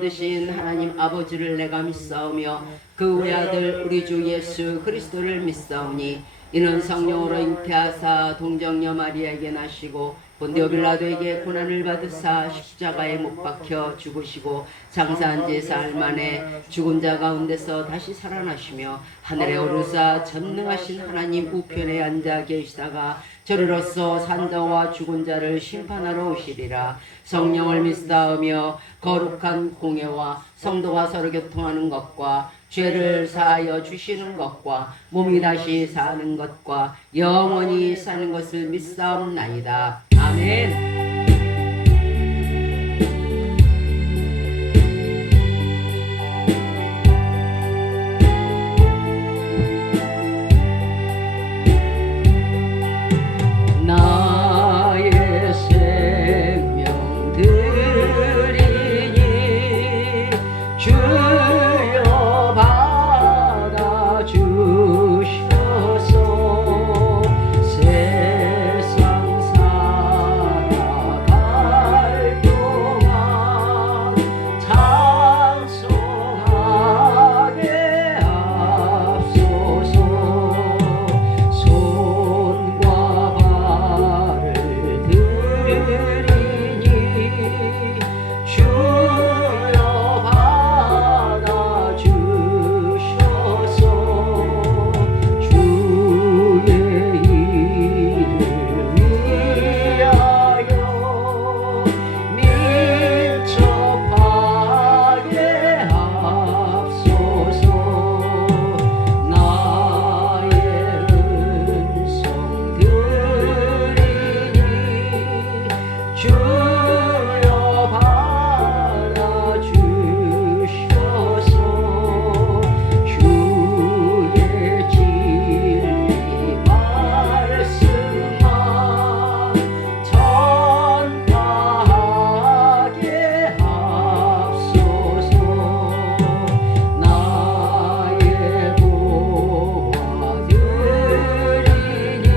만드신 하나님 아버지를 내가 믿사오며 그 외아들 우리 주 예수 그리스도를 믿사오니 이는 성령으로 잉태하사 동정녀 마리아에게 나시고 본디오 빌라도에게 고난을 받으사 십자가에 못 박혀 죽으시고 장사한 지 사흘 만에 죽은 자 가운데서 다시 살아나시며 하늘에 오르사 전능하신 하나님 우편에 앉아 계시다가 저리로서 산자와 죽은 자를 심판하러 오시리라. 성령을 믿사오며 거룩한 공예와 성도가 서로 교통하는 것과 죄를 사하여 주시는 것과 몸이 다시 사는 것과 영원히 사는 것을 믿사옵나이다. 아멘. 나의 생명 드리니 주여 받아 주셔서 세상 살아갈 동안 찬송하게 앞서서 손과 발을 드리니 주여 받아 주셔서 주의 일을 위하여 민첩하게 앞서서 나의 은성 드리니 주여 받아 주셔서 주의 진리 말씀만 전파하게 앞서서 나의 보화 드리니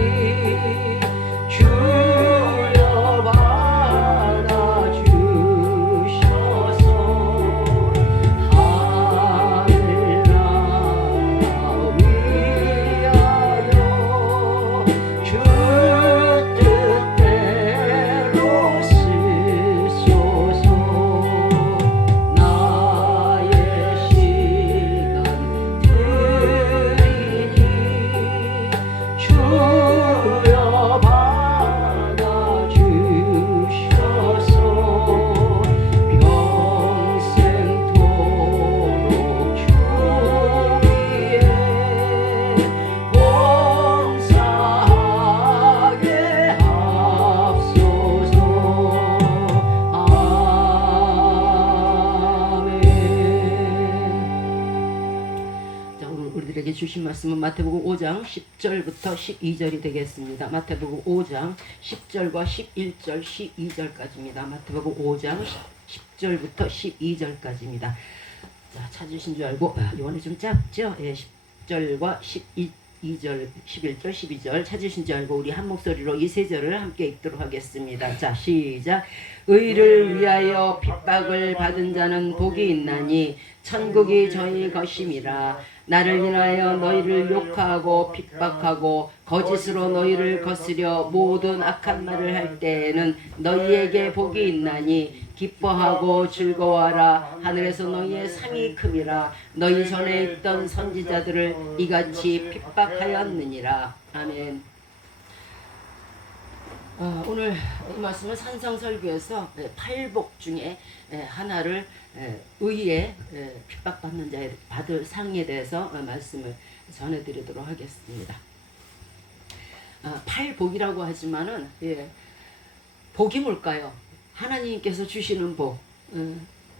주여 받아 주셔서 하늘 나라 위하여 주 뜻대로 쓰소서. 나의 시간 드리니 주여 받아 주셔서 평생토록 주 위에 봉사하게 앞서서 아멘. 자, 오늘 우리들에게 주신 말씀은 마태복음 5장 10절부터 12절이 되겠습니다. 마태복음 5장 10절과 11절, 12절까지입니다. 마태복음 5장 10절부터 12절까지입니다. 자, 찾으신 줄 알고 이번에 좀 짧죠? 예, 10절과 12절, 11절, 12절 찾으신 줄 알고 우리 한 목소리로 이 세 절을 함께 읽도록 하겠습니다. 자, 시작. 의를 위하여 핍박을 받은 자는 복이 있나니 천국이 저희 것임이라. 나를 인하여 너희를 욕하고 핍박하고 거짓으로 너희를 거스려 모든 악한 말을 할 때에는 너희에게 복이 있나니 기뻐하고 즐거워하라. 하늘에서 너희의 상이 큼이라. 너희 전에 있던 선지자들을 이같이 핍박하였느니라. 아멘. 오늘 이 말씀은 산상설교에서 팔복 중에 하나를 의에 핍박받는 자에 받을 상에 대해서 말씀을 전해드리도록 하겠습니다. 팔복이라고 하지만은 복이 뭘까요? 하나님께서 주시는 복,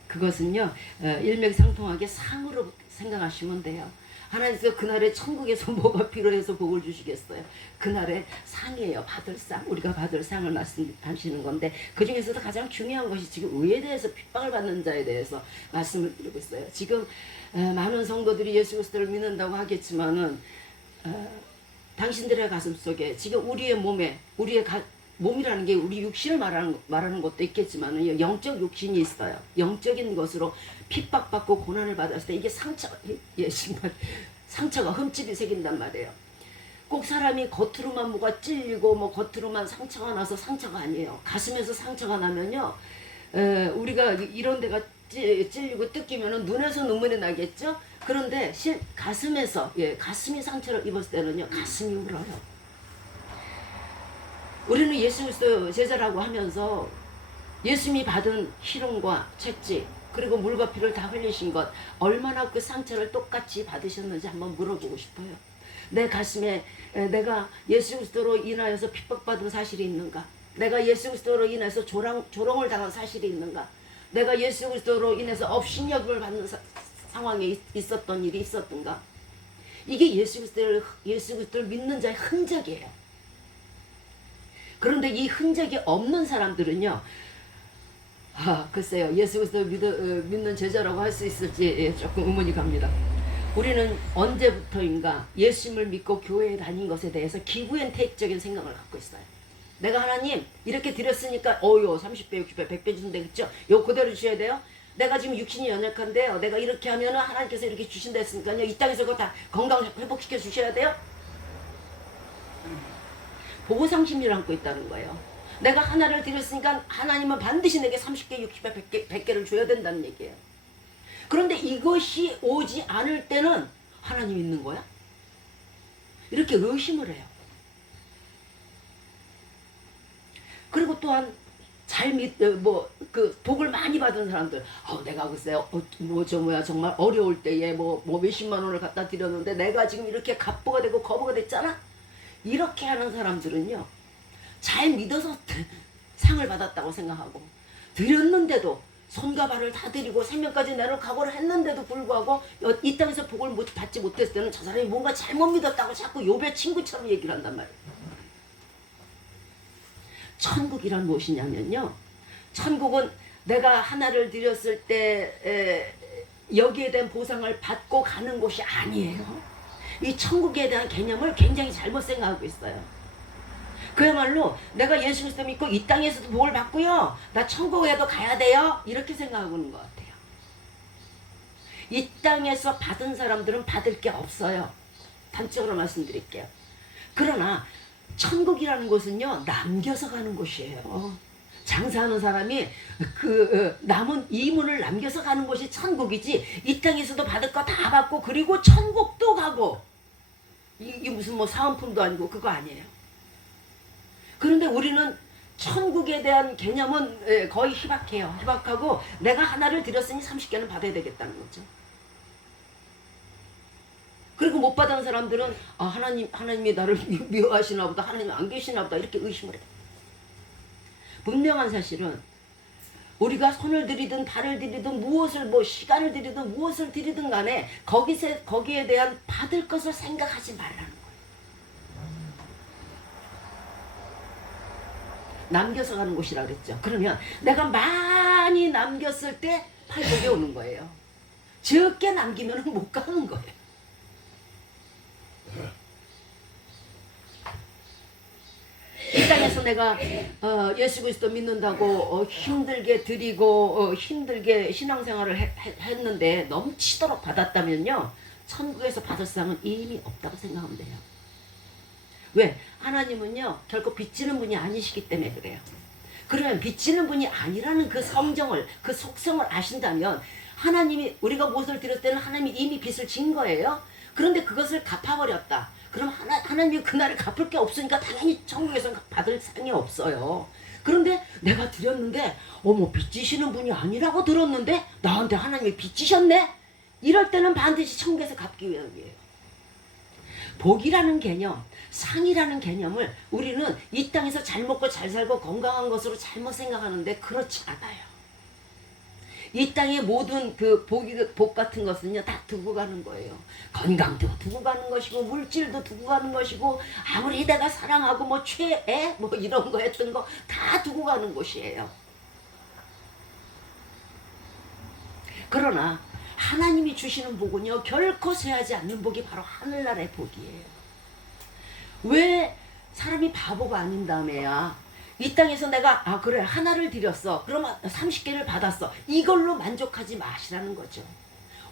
그것은요 일맥상통하게 상으로 생각하시면 돼요. 하나님께서 그날에 천국에서 뭐가 필요해서 복을 주시겠어요? 그날의 상이에요. 받을 상. 우리가 받을 상을 말씀하시는 건데 그 중에서도 가장 중요한 것이 지금 의에 대해서 핍박을 받는 자에 대해서 말씀을 드리고 있어요. 지금 많은 성도들이 예수 그리스도를 믿는다고 하겠지만은 당신들의 가슴 속에 지금 우리의 몸에 우리의 몸이라는 게 우리 육신을 말하는 것도 있겠지만 영적 육신이 있어요. 영적인 것으로 핍박받고 고난을 받았을 때 이게 상처가 흠집이 새긴단 말이에요. 꼭 사람이 겉으로만 뭐가 찔리고 뭐 겉으로만 상처가 나서 상처가 아니에요. 가슴에서 상처가 나면요, 우리가 이런 데가 찔리고 뜯기면은 눈에서 눈물이 나겠죠. 그런데 가슴에서 가슴이 상처를 입었을 때는요, 가슴이 울어요. 우리는 예수 그리스도 제자라고 하면서 예수님이 받은 희롱과 채찍 그리고 물과 피를 다 흘리신 것, 얼마나 그 상처를 똑같이 받으셨는지 한번 물어보고 싶어요. 내 가슴에 내가 예수 그리스도로 인하여서 핍박받은 사실이 있는가? 내가 예수 그리스도로 인해서 조롱을 당한 사실이 있는가? 내가 예수 그리스도로 인해서 업신여김을 받는 상황에 있었던 일이 있었던가? 이게 예수 그리스도를 믿는 자의 흔적이에요. 그런데 이 흔적이 없는 사람들은요, 글쎄요, 예수 그리스도 믿는 제자라고 할 수 있을지 조금 의문이 갑니다. 우리는 언제부터인가 예수님을 믿고 교회에 다닌 것에 대해서 기브앤테이크적인 생각을 갖고 있어요. 내가 하나님 이렇게 드렸으니까 30배, 60배, 100배 주신다 그랬죠? 요 그대로 주셔야 돼요. 내가 지금 육신이 연약한데요, 내가 이렇게 하면은 하나님께서 이렇게 주신다 했으니까요, 이 땅에서 그거 다 건강 회복시켜 주셔야 돼요. 보고상심리를 안고 있다는 거예요. 내가 하나를 드렸으니까 하나님은 반드시 내게 30개, 60개, 100개를 줘야 된다는 얘기예요. 그런데 이것이 오지 않을 때는 하나님 있는 거야? 이렇게 의심을 해요. 그리고 또한 복을 많이 받은 사람들, 내가 글쎄요, 정말 어려울 때에 몇십만 원을 갖다 드렸는데 내가 지금 이렇게 갑부가 되고 거부가 됐잖아? 이렇게 하는 사람들은요, 잘 믿어서 상을 받았다고 생각하고, 드렸는데도 손과 발을 다 드리고 생명까지 내놓을 각오를 했는데도 불구하고 이 땅에서 복을 받지 못했을 때는 저 사람이 뭔가 잘못 믿었다고 자꾸 욥의 친구처럼 얘기를 한단 말이에요. 천국이란 무엇이냐면요, 천국은 내가 하나를 드렸을 때 여기에 대한 보상을 받고 가는 곳이 아니에요. 이 천국에 대한 개념을 굉장히 잘못 생각하고 있어요. 그야말로 내가 예수 그리스도 믿고 이 땅에서도 복을 받고요, 나 천국에도 가야 돼요, 이렇게 생각하고 있는 것 같아요. 이 땅에서 받은 사람들은 받을 게 없어요. 단적으로 말씀드릴게요. 그러나 천국이라는 곳은요, 남겨서 가는 곳이에요. 장사하는 사람이 남은 이문을 남겨서 가는 곳이 천국이지, 이 땅에서도 받을 거 다 받고 그리고 천국도 가고, 이게 무슨 사은품도 아니고 그거 아니에요. 그런데 우리는 천국에 대한 개념은 거의 희박해요. 희박하고 내가 하나를 드렸으니 30개는 받아야 되겠다는 거죠. 그리고 못 받은 사람들은 하나님이 나를 미워하시나 보다, 하나님이 안 계시나 보다, 이렇게 의심을 해요. 분명한 사실은 우리가 손을 들이든 발을 들이든 무엇을 시간을 들이든 무엇을 들이든 간에 거기에 대한 받을 것을 생각하지 말라는 거예요. 남겨서 가는 곳이라 그랬죠. 그러면 내가 많이 남겼을 때 팔복이 오는 거예요. 적게 남기면 못 가는 거예요. 이 땅에서 내가 예수 그리스도 믿는다고 힘들게 드리고 힘들게 신앙생활을 했는데 넘치도록 받았다면요, 천국에서 받을 상은 이미 없다고 생각하면 돼요. 왜? 하나님은요, 결코 빚지는 분이 아니시기 때문에 그래요. 그러면 빚지는 분이 아니라는 그 성정을, 그 속성을 아신다면, 하나님이, 우리가 무엇을 드렸을 때는 하나님이 이미 빚을 진 거예요. 그런데 그것을 갚아버렸다. 그럼 하나님이 그날을 갚을 게 없으니까 당연히 천국에서는 받을 상이 없어요. 그런데 내가 드렸는데 빚지시는 분이 아니라고 들었는데 나한테 하나님이 빚지셨네? 이럴 때는 반드시 천국에서 갚기 위함이에요. 복이라는 개념, 상이라는 개념을 우리는 이 땅에서 잘 먹고 잘 살고 건강한 것으로 잘못 생각하는데 그렇지 않아요. 이 땅의 모든 복 같은 것은요, 다 두고 가는 거예요. 건강도 두고 가는 것이고, 물질도 두고 가는 것이고, 아무리 내가 사랑하고 최애 이런 거 했던 거 다 두고 가는 곳이에요. 그러나 하나님이 주시는 복은요, 결코 쇠하지 않는 복이 바로 하늘나라의 복이에요. 왜 사람이 바보가 아닌 다음에야 이 땅에서 내가 그래 하나를 드렸어. 그러면 30개를 받았어. 이걸로 만족하지 마시라는 거죠.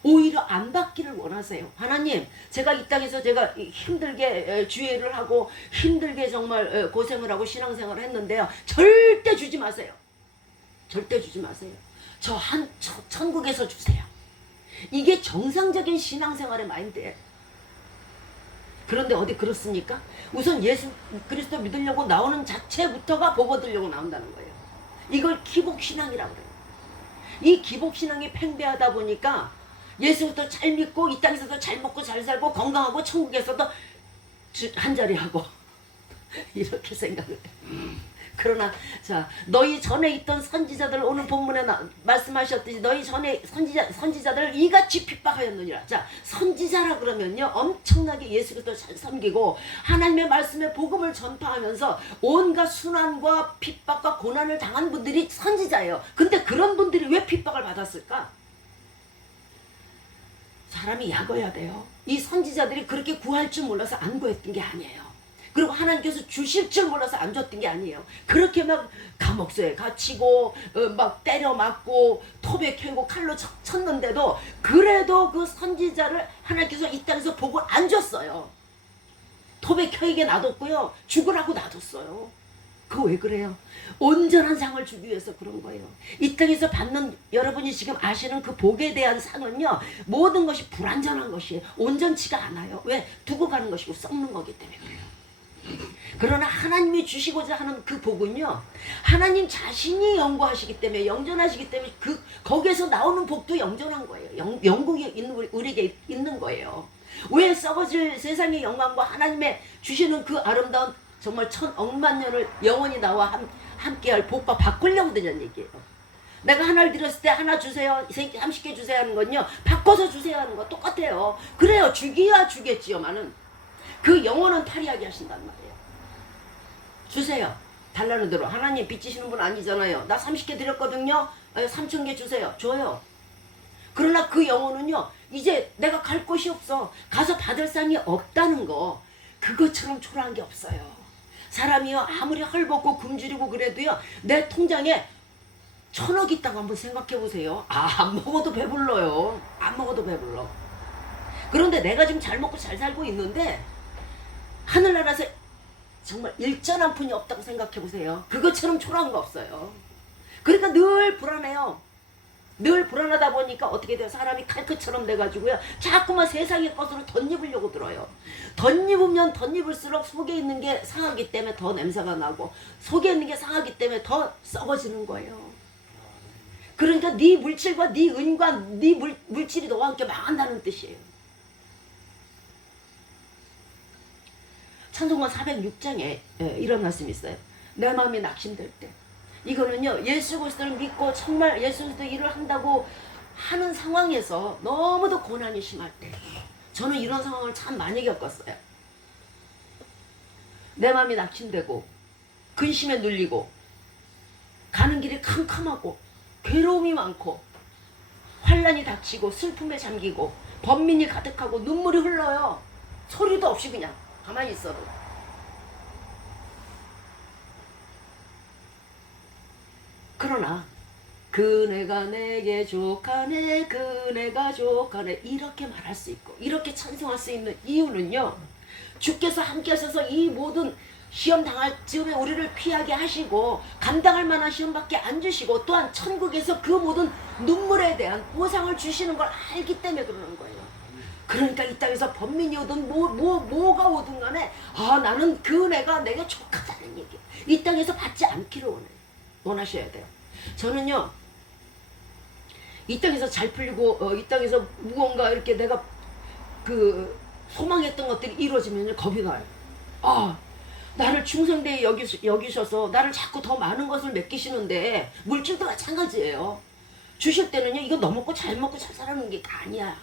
오히려 안 받기를 원하세요. 하나님, 제가 이 땅에서 제가 힘들게 주의를 하고 힘들게 정말 고생을 하고 신앙생활을 했는데요. 절대 주지 마세요. 절대 주지 마세요. 천국에서 주세요. 이게 정상적인 신앙생활의 마인드예요. 그런데 어디 그렇습니까? 우선 예수 그리스도 믿으려고 나오는 자체부터가 복 얻으려고 나온다는 거예요. 이걸 기복신앙이라고 그래요. 이 기복신앙이 팽배하다 보니까 예수부터 잘 믿고 이 땅에서도 잘 먹고 잘 살고 건강하고 천국에서도 한자리 하고 이렇게 생각을 해요. 그러나 자, 너희 전에 있던 선지자들, 오늘 본문에 말씀하셨듯이 너희 전에 선지자들을 이같이 핍박하였느니라. 자, 선지자라 그러면요 엄청나게 예수 그리스도를 잘 섬기고 하나님의 말씀의 복음을 전파하면서 온갖 순환과 핍박과 고난을 당한 분들이 선지자예요. 근데 그런 분들이 왜 핍박을 받았을까? 사람이 약어야 돼요. 이 선지자들이 그렇게 구할 줄 몰라서 안 구했던 게 아니에요. 그리고 하나님께서 주실 줄 몰라서 안 줬던 게 아니에요. 그렇게 막 감옥소에 갇히고 막 때려 맞고 톱에 캐고 칼로 쳤는데도 그래도 그 선지자를 하나님께서 이 땅에서 복을 안 줬어요. 톱에 켜이게 놔뒀고요. 죽으라고 놔뒀어요. 그거 왜 그래요? 온전한 상을 주기 위해서 그런 거예요. 이 땅에서 받는 여러분이 지금 아시는 그 복에 대한 상은요. 모든 것이 불완전한 것이에요. 온전치가 않아요. 왜? 두고 가는 것이고 썩는 거기 때문에 그래요. 그러나 하나님이 주시고자 하는 그 복은요. 하나님 자신이 영구하시기 때문에 영존하시기 때문에 거기에서 나오는 복도 영존한 거예요. 영국이 우리에게 있는 거예요. 왜 썩어질 세상의 영광과 하나님의 주시는 그 아름다운 정말 1000억만 년을 영원히 나와 함께할 복과 바꾸려고 드리는 얘기예요. 내가 하나를 드렸을 때 하나 주세요, 30개 주세요 하는 건요. 바꿔서 주세요 하는 거 똑같아요. 그래요. 주기야 주겠지요만은 그 영혼은 탈의하게 하신단 말이에요. 주세요. 달라는 대로. 하나님 빚지시는 분 아니잖아요. 나 30개 드렸거든요. 3000개 주세요. 줘요. 그러나 그 영혼은요. 이제 내가 갈 곳이 없어. 가서 받을 상이 없다는 거. 그것처럼 초라한 게 없어요. 사람이요. 아무리 헐벗고 굶주리고 그래도요. 내 통장에 1000억 있다고 한번 생각해 보세요. 안 먹어도 배불러요. 안 먹어도 배불러. 그런데 내가 지금 잘 먹고 잘 살고 있는데 하늘나라에서 정말 일전 한 푼이 없다고 생각해 보세요. 그것처럼 초라한 거 없어요. 그러니까 늘 불안해요. 늘 불안하다 보니까 어떻게 돼요? 사람이 칼끝처럼 돼가지고요. 자꾸만 세상의 것으로 덧입으려고 들어요. 덧입으면 덧입을수록 속에 있는 게 상하기 때문에 더 냄새가 나고 속에 있는 게 상하기 때문에 더 썩어지는 거예요. 그러니까 네 물질과 네 은과 네 물질이 너와 함께 망한다는 뜻이에요. 찬송가 406장에 이런 말씀이 있어요. 내 마음이 낙심될 때. 이거는요. 예수 그리스도를 믿고 정말 예수 그리스도 일을 한다고 하는 상황에서 너무도 고난이 심할 때. 저는 이런 상황을 참 많이 겪었어요. 내 마음이 낙심되고 근심에 눌리고 가는 길이 캄캄하고 괴로움이 많고 환난이 닥치고 슬픔에 잠기고 번민이 가득하고 눈물이 흘러요. 소리도 없이 그냥 가만히 있어도. 그러나 그네가 내게 족하네 그네가 족하네 이렇게 말할 수 있고 이렇게 찬송할 수 있는 이유는요. 주께서 함께 하셔서 이 모든 시험 당할 즈음에 우리를 피하게 하시고 감당할 만한 시험밖에 안 주시고 또한 천국에서 그 모든 눈물에 대한 보상을 주시는 걸 알기 때문에 그러는 거예요. 그러니까 이 땅에서 번민이 오든 뭐가 오든 간에 나는 그 은혜가 내게 족하다는 얘기예요. 이 땅에서 받지 않기를 원하셔야 돼요. 저는요. 이 땅에서 잘 풀리고 이 땅에서 무언가 이렇게 내가 소망했던 것들이 이루어지면 겁이 나요. 나를 충성되게 여기셔서 나를 자꾸 더 많은 것을 맡기시는데 물질도 마찬가지예요. 주실 때는요. 이거 너 먹고 잘 살아는 게 아니야.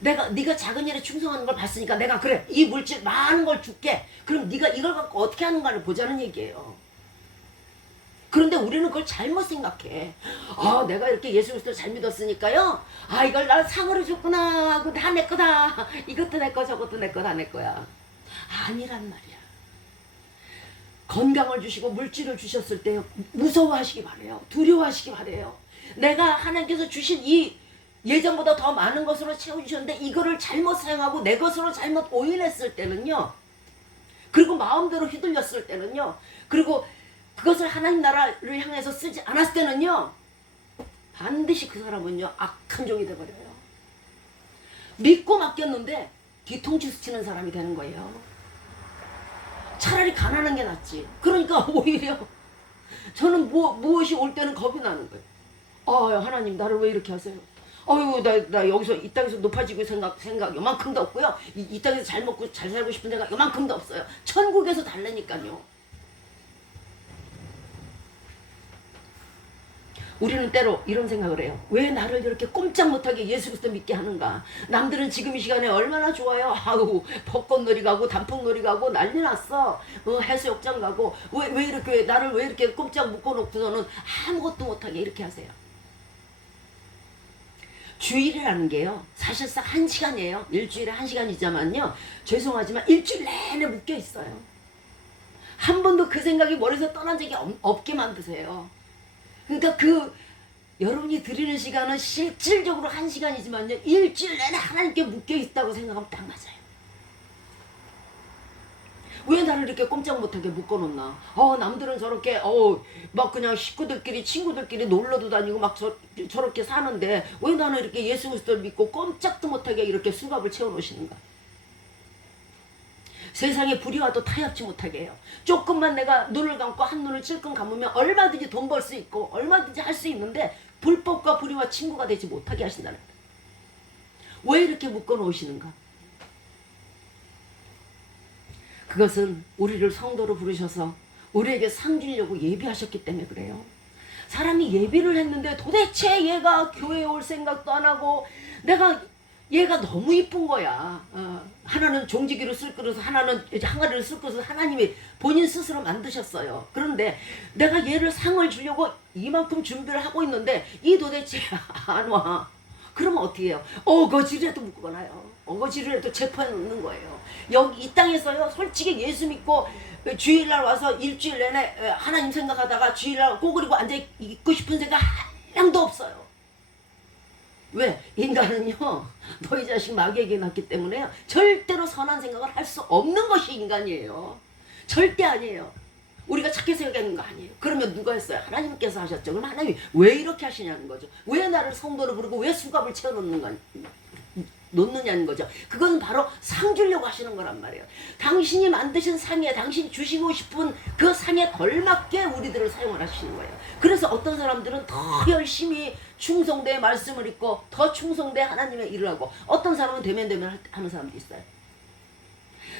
네가 작은 일에 충성하는 걸 봤으니까 내가 그래 이 물질 많은 걸 줄게. 그럼 네가 이걸 갖고 어떻게 하는가를 보자는 얘기예요. 그런데 우리는 그걸 잘못 생각해. 내가 이렇게 예수 그리스도를 잘 믿었으니까요. 이걸 나 상으로 줬구나. 그거 다 내 거다. 이것도 내 거 저것도 내 거 다 내 거야. 아니란 말이야. 건강을 주시고 물질을 주셨을 때 무서워하시기 바래요. 두려워하시기 바래요. 내가 하나님께서 주신 이 예전보다 더 많은 것으로 채워주셨는데 이거를 잘못 사용하고 내 것으로 잘못 오인했을 때는요. 그리고 마음대로 휘둘렸을 때는요. 그리고 그것을 하나님 나라를 향해서 쓰지 않았을 때는요. 반드시 그 사람은요. 악한 종이 되어버려요. 믿고 맡겼는데 뒤통수 치는 사람이 되는 거예요. 차라리 가난한 게 낫지. 그러니까 오히려 저는 무엇이 올 때는 겁이 나는 거예요. 하나님 나를 왜 이렇게 하세요? 나 여기서 이 땅에서 높아지고 생각 요만큼도 없고요. 이 땅에서 잘 먹고 잘 살고 싶은 데가 요만큼도 없어요. 천국에서 달래니까요. 우리는 때로 이런 생각을 해요. 왜 나를 이렇게 꼼짝 못하게 예수 그리스도 믿게 하는가? 남들은 지금 이 시간에 얼마나 좋아요. 벚꽃놀이 가고 단풍놀이 가고 난리 났어. 해수욕장 가고 왜 이렇게 나를 왜 이렇게 꼼짝 묶어놓고서는 아무것도 못하게 이렇게 하세요. 주일이라는 게요. 사실상 1시간이에요. 일주일에 1시간이지만요. 죄송하지만 일주일 내내 묶여 있어요. 한 번도 그 생각이 머리에서 떠난 적이 없게 만드세요. 그러니까 여러분이 드리는 시간은 실질적으로 1시간이지만요. 일주일 내내 하나님께 묶여 있다고 생각하면 딱 맞아요. 왜 나를 이렇게 꼼짝 못하게 묶어놓나? 남들은 저렇게 막 그냥 식구들끼리 친구들끼리 놀러도 다니고 막 저렇게 사는데 왜 나는 이렇게 예수 그리스도를 믿고 꼼짝도 못하게 이렇게 수갑을 채워놓으시는가? 세상에 불이 와도 타협치 못하게 해요. 조금만 내가 눈을 감고 한눈을 찔끔 감으면 얼마든지 돈 벌 수 있고 얼마든지 할 수 있는데 불법과 불의와 친구가 되지 못하게 하신다는 거예요. 왜 이렇게 묶어놓으시는가? 그것은 우리를 성도로 부르셔서 우리에게 상 주려고 예비하셨기 때문에 그래요. 사람이 예비를 했는데 도대체 얘가 교회에 올 생각도 안 하고 얘가 너무 이쁜 거야. 하나는 종지기로 쓸 그릇, 하나는 항아리를 쓸 그릇 하나님이 본인 스스로 만드셨어요. 그런데 내가 얘를 상을 주려고 이만큼 준비를 하고 있는데 이 도대체 안 와. 그러면 어떻게 해요? 어거지라도 묶어놔요. 어거지라도 체포해 놓는 거예요. 여기 이 땅에서요. 솔직히 예수 믿고 주일날 와서 일주일 내내 하나님 생각하다가 주일날 꼬그리고 앉아 있고 싶은 생각 한 명도 없어요. 왜? 인간은요. 너희 자식 마귀에게 낳기 때문에요. 절대로 선한 생각을 할 수 없는 것이 인간이에요. 절대 아니에요. 우리가 착해서 여기는 거 아니에요. 그러면 누가 했어요? 하나님께서 하셨죠. 그럼 하나님이 왜 이렇게 하시냐는 거죠. 왜 나를 성도로 부르고 왜 수갑을 놓느냐는 거죠. 그건 바로 상 주려고 하시는 거란 말이에요. 당신이 만드신 상에 당신이 주시고 싶은 그 상에 걸맞게 우리들을 사용을 하시는 거예요. 그래서 어떤 사람들은 더 열심히 충성되의 말씀을 읽고 더 충성되 하나님의 일을 하고 어떤 사람은 대면대면 하는 사람도 있어요.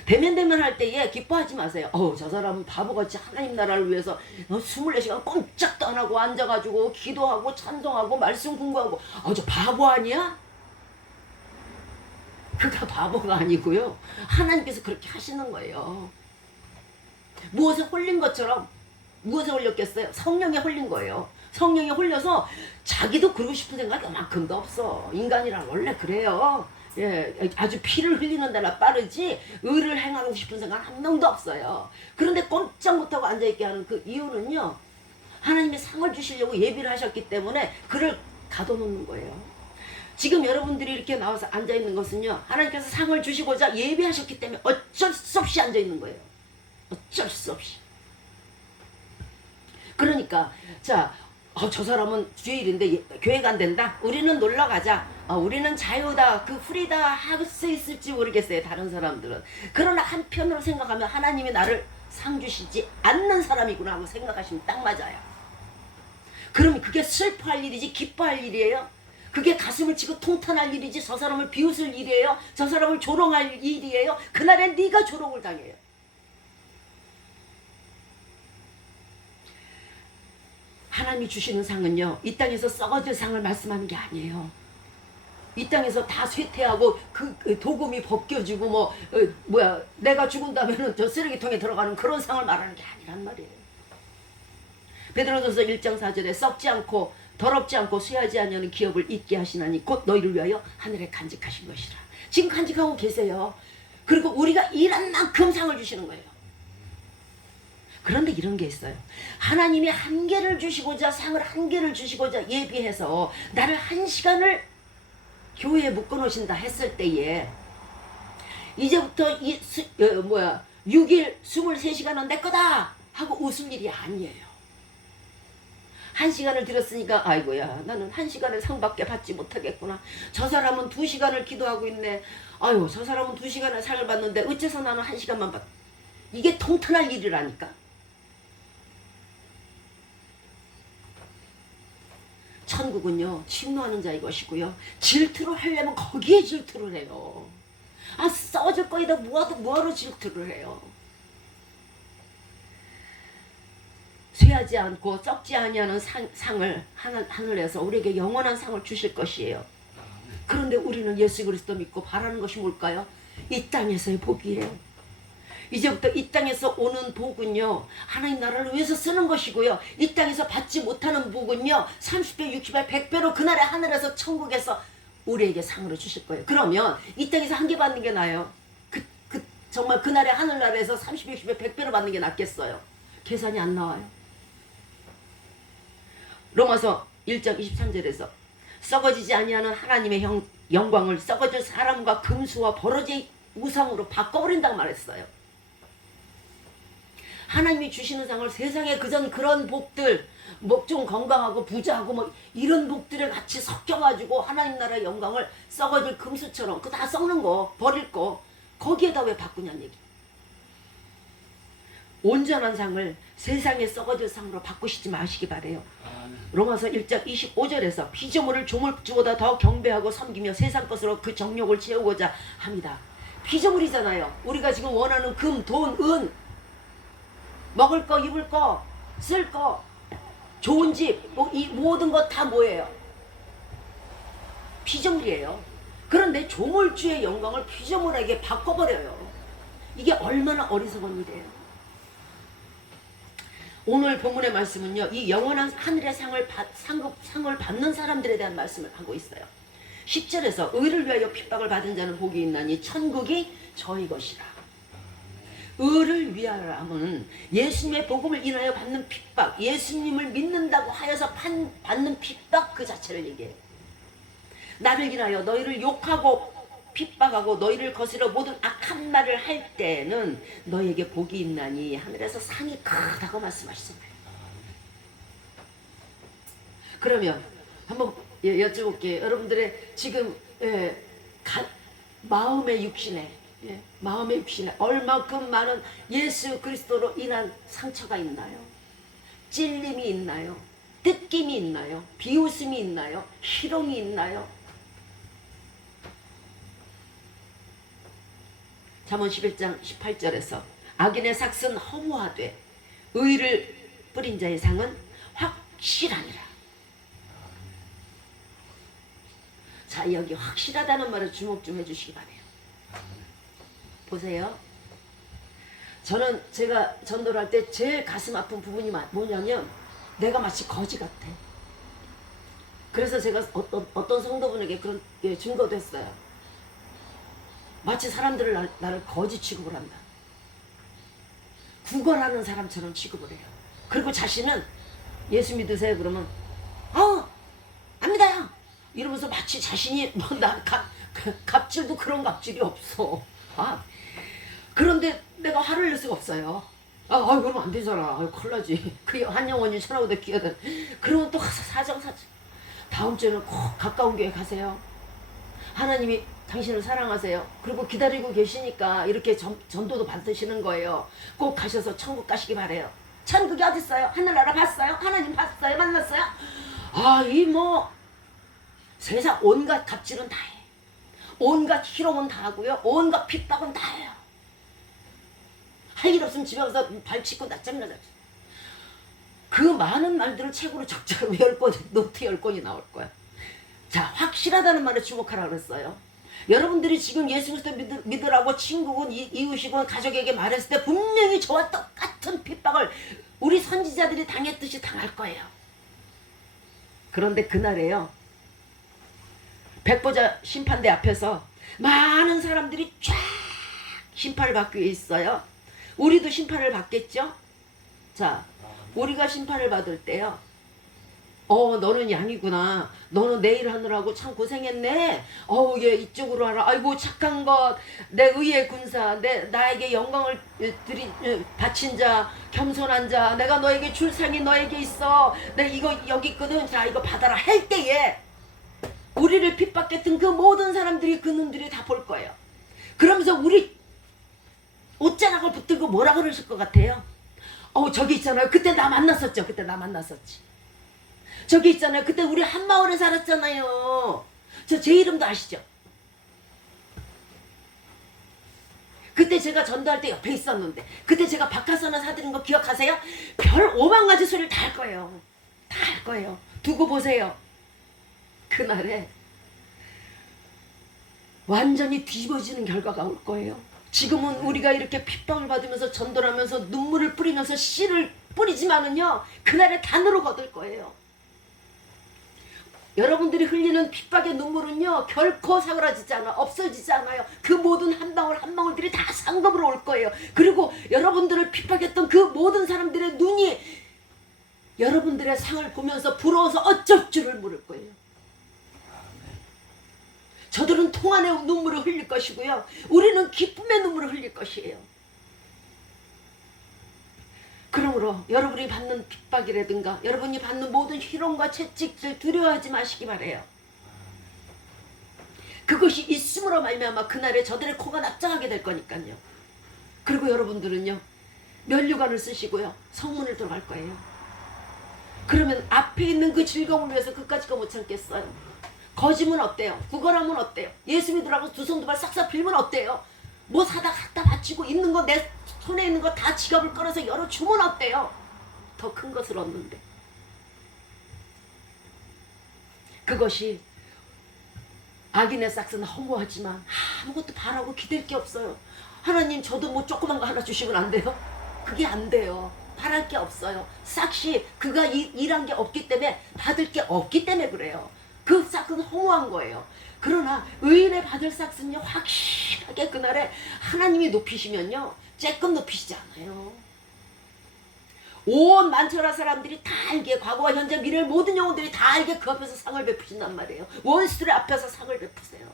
대면대면 할 때에 기뻐하지 마세요. 저 사람은 바보같이 하나님 나라를 위해서 24시간 꼼짝도 안 하고 앉아가지고 기도하고 찬송하고 말씀 공부하고 저 바보 아니야? 그가 바보가 아니고요. 하나님께서 그렇게 하시는 거예요. 무엇에 홀린 것처럼 무엇에 홀렸겠어요? 성령에 홀린 거예요. 성령에 홀려서 자기도 그러고 싶은 생각이 그만큼도 없어. 인간이란 원래 그래요. 아주 피를 흘리는 데나 빠르지 의를 행하고 싶은 생각 한 명도 없어요. 그런데 꼼짝 못하고 앉아있게 하는 그 이유는요. 하나님이 상을 주시려고 예비를 하셨기 때문에 그를 가둬놓는 거예요. 지금 여러분들이 이렇게 나와서 앉아있는 것은요. 하나님께서 상을 주시고자 예비하셨기 때문에 어쩔 수 없이 앉아있는 거예요. 어쩔 수 없이. 그러니까 저 사람은 주일인데 교회가 안 된다? 우리는 놀러 가자. 우리는 자유다. 그 프리다 할 수 있을지 모르겠어요. 다른 사람들은. 그러나 한편으로 생각하면 하나님이 나를 상 주시지 않는 사람이구나 하고 생각하시면 딱 맞아요. 그러면 그게 슬퍼할 일이지 기뻐할 일이에요? 그게 가슴을 치고 통탄할 일이지 저 사람을 비웃을 일이에요? 저 사람을 조롱할 일이에요? 그날엔 네가 조롱을 당해요. 하나님이 주시는 상은요. 이 땅에서 썩어질 상을 말씀하는 게 아니에요. 이 땅에서 다 쇠퇴하고 그 도금이 벗겨지고 내가 죽은 다음에는 저 쓰레기통에 들어가는 그런 상을 말하는 게 아니란 말이에요. 베드로전서 1장 4절에 썩지 않고 더럽지 않고 쇠하지 아니하는 기업을 잊게 하시나니 곧 너희를 위하여 하늘에 간직하신 것이라. 지금 간직하고 계세요. 그리고 우리가 일한 만큼 상을 주시는 거예요. 그런데 이런 게 있어요. 하나님이 한 개를 주시고자, 상을 한 개를 주시고자 예비해서 나를 1시간을 교회에 묶어놓으신다 했을 때에 이제부터 6일 23시간은 내 거다 하고 웃을 일이 아니에요. 1시간을 들었으니까 아이고야, 나는 1시간의 상밖에 받지 못하겠구나. 저 사람은 2시간을 기도하고 있네. 아유, 저 사람은 2시간의 상을 받는데 어째서 나는 1시간만 받. 이게 통틀할 일이라니까. 천국은요, 침노하는 자의 것이고요, 질투를 하려면 거기에 질투를 해요. 아, 써줄 거에다 뭐하러 질투를 해요. 쇠하지 않고 썩지 아니하는 상을 하늘에서 우리에게 영원한 상을 주실 것이에요. 그런데 우리는 예수 그리스도 믿고 바라는 것이 뭘까요? 이 땅에서의 복이에요. 이제부터 이 땅에서 오는 복은요, 하나님 나라를 위해서 쓰는 것이고요, 이 땅에서 받지 못하는 복은요 30배, 60배, 100배로 그날의 하늘에서 천국에서 우리에게 상으로 주실 거예요. 그러면 이 땅에서 한 개 받는 게 나아요? 정말 그날의 하늘나라에서 30, 60배, 100배로 받는 게 낫겠어요? 계산이 안 나와요. 로마서 1장 23절에서 썩어지지 아니하는 하나님의 영광을 썩어질 사람과 금수와 버러지의 우상으로 바꿔버린다고 말했어요. 하나님이 주시는 상을 세상에 그전 그런 복들, 뭐 좀 건강하고 부자하고 뭐 이런 복들에 같이 섞여가지고 하나님 나라의 영광을 썩어질 금수처럼 그 다 썩는 거, 버릴 거, 거기에다 왜 바꾸냐는 얘기. 온전한 상을 세상에 썩어질 상으로 바꾸시지 마시기 바래요. 로마서 1장 25절에서 피조물을 조물주보다 더 경배하고 섬기며 세상 것으로 그 정욕을 채우고자 합니다. 피조물이잖아요. 우리가 지금 원하는 금, 돈, 은, 먹을 거, 입을 거, 쓸 거, 좋은 집, 이 모든 것 다 뭐예요? 피조물이에요. 그런데 조물주의 영광을 피조물에게 바꿔버려요. 이게 얼마나 어리석은 일이에요. 오늘 본문의 말씀은요, 이 영원한 하늘의 상을 받는 사람들에 대한 말씀을 하고 있어요. 10절에서 의를 위하여 핍박을 받은 자는 복이 있나니 천국이 저희 것이라. 의를 위하여 하면 예수님의 복음을 인하여 받는 핍박, 예수님을 믿는다고 하여서 받는 핍박 그 자체를 얘기해요. 나를 인하여 너희를 욕하고 핍박하고 너희를 거스려 모든 악한 말을 할 때는 너희에게 복이 있나니 하늘에서 상이 크다고 말씀하셨습니다. 그러면 한번 여쭤볼게요. 여러분들의 지금 마음의 육신에 얼마큼 많은 예수 그리스도로 인한 상처가 있나요? 찔림이 있나요? 뜯김이 있나요? 비웃음이 있나요? 희롱이 있나요? 잠언 11장 18절에서 악인의 삭은 허무하되 의를 뿌린 자의 상은 확실하니라. 자, 여기 확실하다는 말을 주목 좀 해주시기 바래요. 보세요. 저는 제가 전도를 할 때 제일 가슴 아픈 부분이 뭐냐면 내가 마치 거지 같아. 그래서 제가 어떤 성도분에게 그런 증거도 했어요. 마치 사람들을 나를 거지 취급을 한다. 구걸하는 사람처럼 취급을 해요. 그리고 자신은 예수 믿으세요 그러면 안 믿어요 이러면서 마치 자신이 갑질도 그런 갑질이 없어. 그런데 내가 화를 낼 수가 없어요. 그러면 안 되잖아. 큰일 나지. 그 한 영혼이 천하보다 귀하다. 그러면 또 가서 사정사정. 다음 주에는 꼭 가까운 교회 가세요. 하나님이 당신을 사랑하세요. 그리고 기다리고 계시니까 이렇게 전도도 받으시는 거예요. 꼭 가셔서 천국 가시기 바래요. 천국이 어디 있어요? 하늘나라 봤어요? 하나님 봤어요? 만났어요? 세상 온갖 갑질은 다 해. 온갖 희롱은 다 하고요. 온갖 핍박은 다 해요. 할 일 없으면 집에 가서 발치고 낮잠이나 자지. 그 많은 말들을 책으로 적자로 10권, 노트 10권이 나올 거야. 자, 확실하다는 말에 주목하라고 그랬어요. 여러분들이 지금 예수 그리스도 믿으라고 친구군, 이웃이군, 가족에게 말했을 때 분명히 저와 똑같은 핍박을 우리 선지자들이 당했듯이 당할 거예요. 그런데 그날에요, 백보자 심판대 앞에서 많은 사람들이 쫙 심판을 받기 위해 있어요. 우리도 심판을 받겠죠? 자, 우리가 심판을 받을 때요. 너는 양이구나. 너는 내 일 하느라고 참 고생했네. 얘 이쪽으로 하라. 아이고 착한 것. 내 의의 군사. 나에게 영광을 바친 자. 겸손한 자. 내가 너에게 줄 상이 너에게 있어. 내 이거 여기 있거든. 자 이거 받아라. 할 때에 우리를 핍박했던 그 모든 사람들이 그놈들이 다 볼 거예요. 그러면서 우리 옷자락을 붙들고 뭐라 그러실 것 같아요? 저기 있잖아요. 그때 나 만났었죠. 그때 나 만났었지. 저기 있잖아요. 그때 우리 한 마을에 살았잖아요. 저 제 이름도 아시죠? 그때 제가 전도할 때 옆에 있었는데 그때 제가 박하선을 사드린 거 기억하세요? 별 5만 가지 소리를 다 할 거예요. 다 할 거예요. 두고 보세요. 그날에 완전히 뒤집어지는 결과가 올 거예요. 지금은 우리가 이렇게 핍박을 받으면서 전도를 하면서 눈물을 뿌리면서 씨를 뿌리지만은요 그날에 단으로 거둘 거예요. 여러분들이 흘리는 핍박의 눈물은요 결코 사그라지지 않아 없어지지 않아요. 그 모든 한 방울 한 방울들이 다 상급으로 올 거예요. 그리고 여러분들을 핍박했던 그 모든 사람들의 눈이 여러분들의 상을 보면서 부러워서 어쩔 줄을 모를 거예요. 저들은 통안의 눈물을 흘릴 것이고요. 우리는 기쁨의 눈물을 흘릴 것이에요. 그러므로 여러분이 받는 핍박이라든가 여러분이 받는 모든 희롱과 채찍질 두려워하지 마시기 바래요. 그것이 있음으로 말미암아 그날에 저들의 코가 납작하게 될 거니까요. 그리고 여러분들은요. 면류관을 쓰시고요. 성문을 들어갈 거예요. 그러면 앞에 있는 그 즐거움을 위해서 그까짓 거 못 참겠어요. 거짓은 어때요? 구걸하면 어때요? 예수 믿으라고 두 손 두 발 싹싹 빌면 어때요? 뭐 사다 갖다 바치고 있는 거 내 손에 있는 거 다 지갑을 꺼내서 열어주면 어때요? 더 큰 것을 얻는데. 그것이 악인의 싹스는 허무하지만 아무것도 바라고 기댈 게 없어요. 하나님 저도 뭐 조그만 거 하나 주시면 안 돼요? 그게 안 돼요. 바랄 게 없어요. 싹시 그가 일한 게 없기 때문에 받을 게 없기 때문에 그래요. 그 싹은 허무한 거예요. 그러나 의인의 받을 싹은요 확실하게 그날에 하나님이 높이시면요 쬐끔 높이시지 않아요. 온 만천하 사람들이 다 알게 과거와 현재 미래의 모든 영혼들이 다 알게 그 앞에서 상을 베푸신단 말이에요. 원수들 앞에서 상을 베푸세요.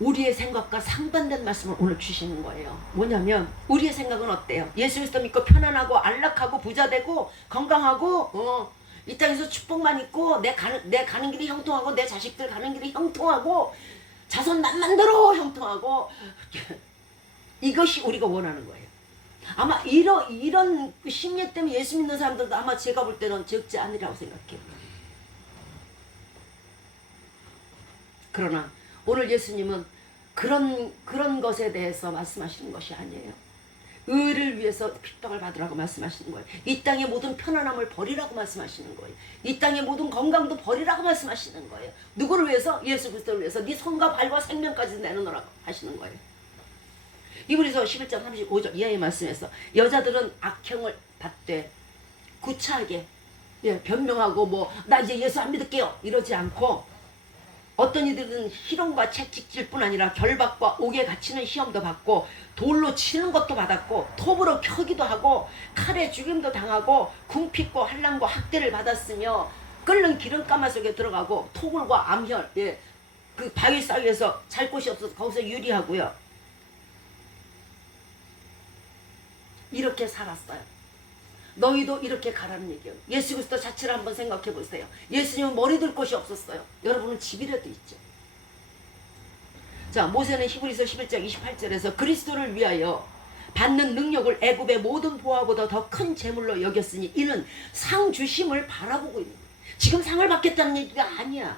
우리의 생각과 상반된 말씀을 오늘 주시는 거예요. 뭐냐면 우리의 생각은 어때요? 예수 그리스도 믿고 편안하고 안락하고 부자되고 건강하고 이 땅에서 축복만 있고 내 가는 길이 형통하고 내 자식들 가는 길이 형통하고 자손 남만대로 형통하고 이것이 우리가 원하는 거예요. 아마 이런 심리 때문에 예수 믿는 사람들도 아마 제가 볼 때는 적지 않으리라고 생각해요. 그러나 오늘 예수님은 그런 것에 대해서 말씀하시는 것이 아니에요. 의를 위해서 핍박을 받으라고 말씀하시는 거예요. 이 땅의 모든 편안함을 버리라고 말씀하시는 거예요. 이 땅의 모든 건강도 버리라고 말씀하시는 거예요. 누구를 위해서? 예수 그리스도를 위해서 네 손과 발과 생명까지 내놓으라고 하시는 거예요. 히브리서 11장 35절 이하의 말씀에서 여자들은 악형을 받되 구차하게 변명하고 나 이제 예수 안 믿을게요 이러지 않고 어떤 이들은 희롱과 채찍질뿐 아니라 결박과 옥에 갇히는 시험도 받고 돌로 치는 것도 받았고 톱으로 켜기도 하고 칼에 죽임도 당하고 궁핍고 환난과 학대를 받았으며 끓는 기름가마 속에 들어가고 토굴과 암혈 그 바위 사이에서 잘 곳이 없어서 거기서 유리하고요. 이렇게 살았어요. 너희도 이렇게 가라는 얘기예요. 예수 그리스도 자체를 한번 생각해 보세요. 예수님은 머리 둘 곳이 없었어요. 여러분은 집이라도 있죠. 자, 모세는 히브리서 11장 28절에서 그리스도를 위하여 받는 능력을 애굽의 모든 보화보다 더 큰 재물로 여겼으니 이는 상 주심을 바라보고 있는 거예요. 지금 상을 받겠다는 얘기가 아니야.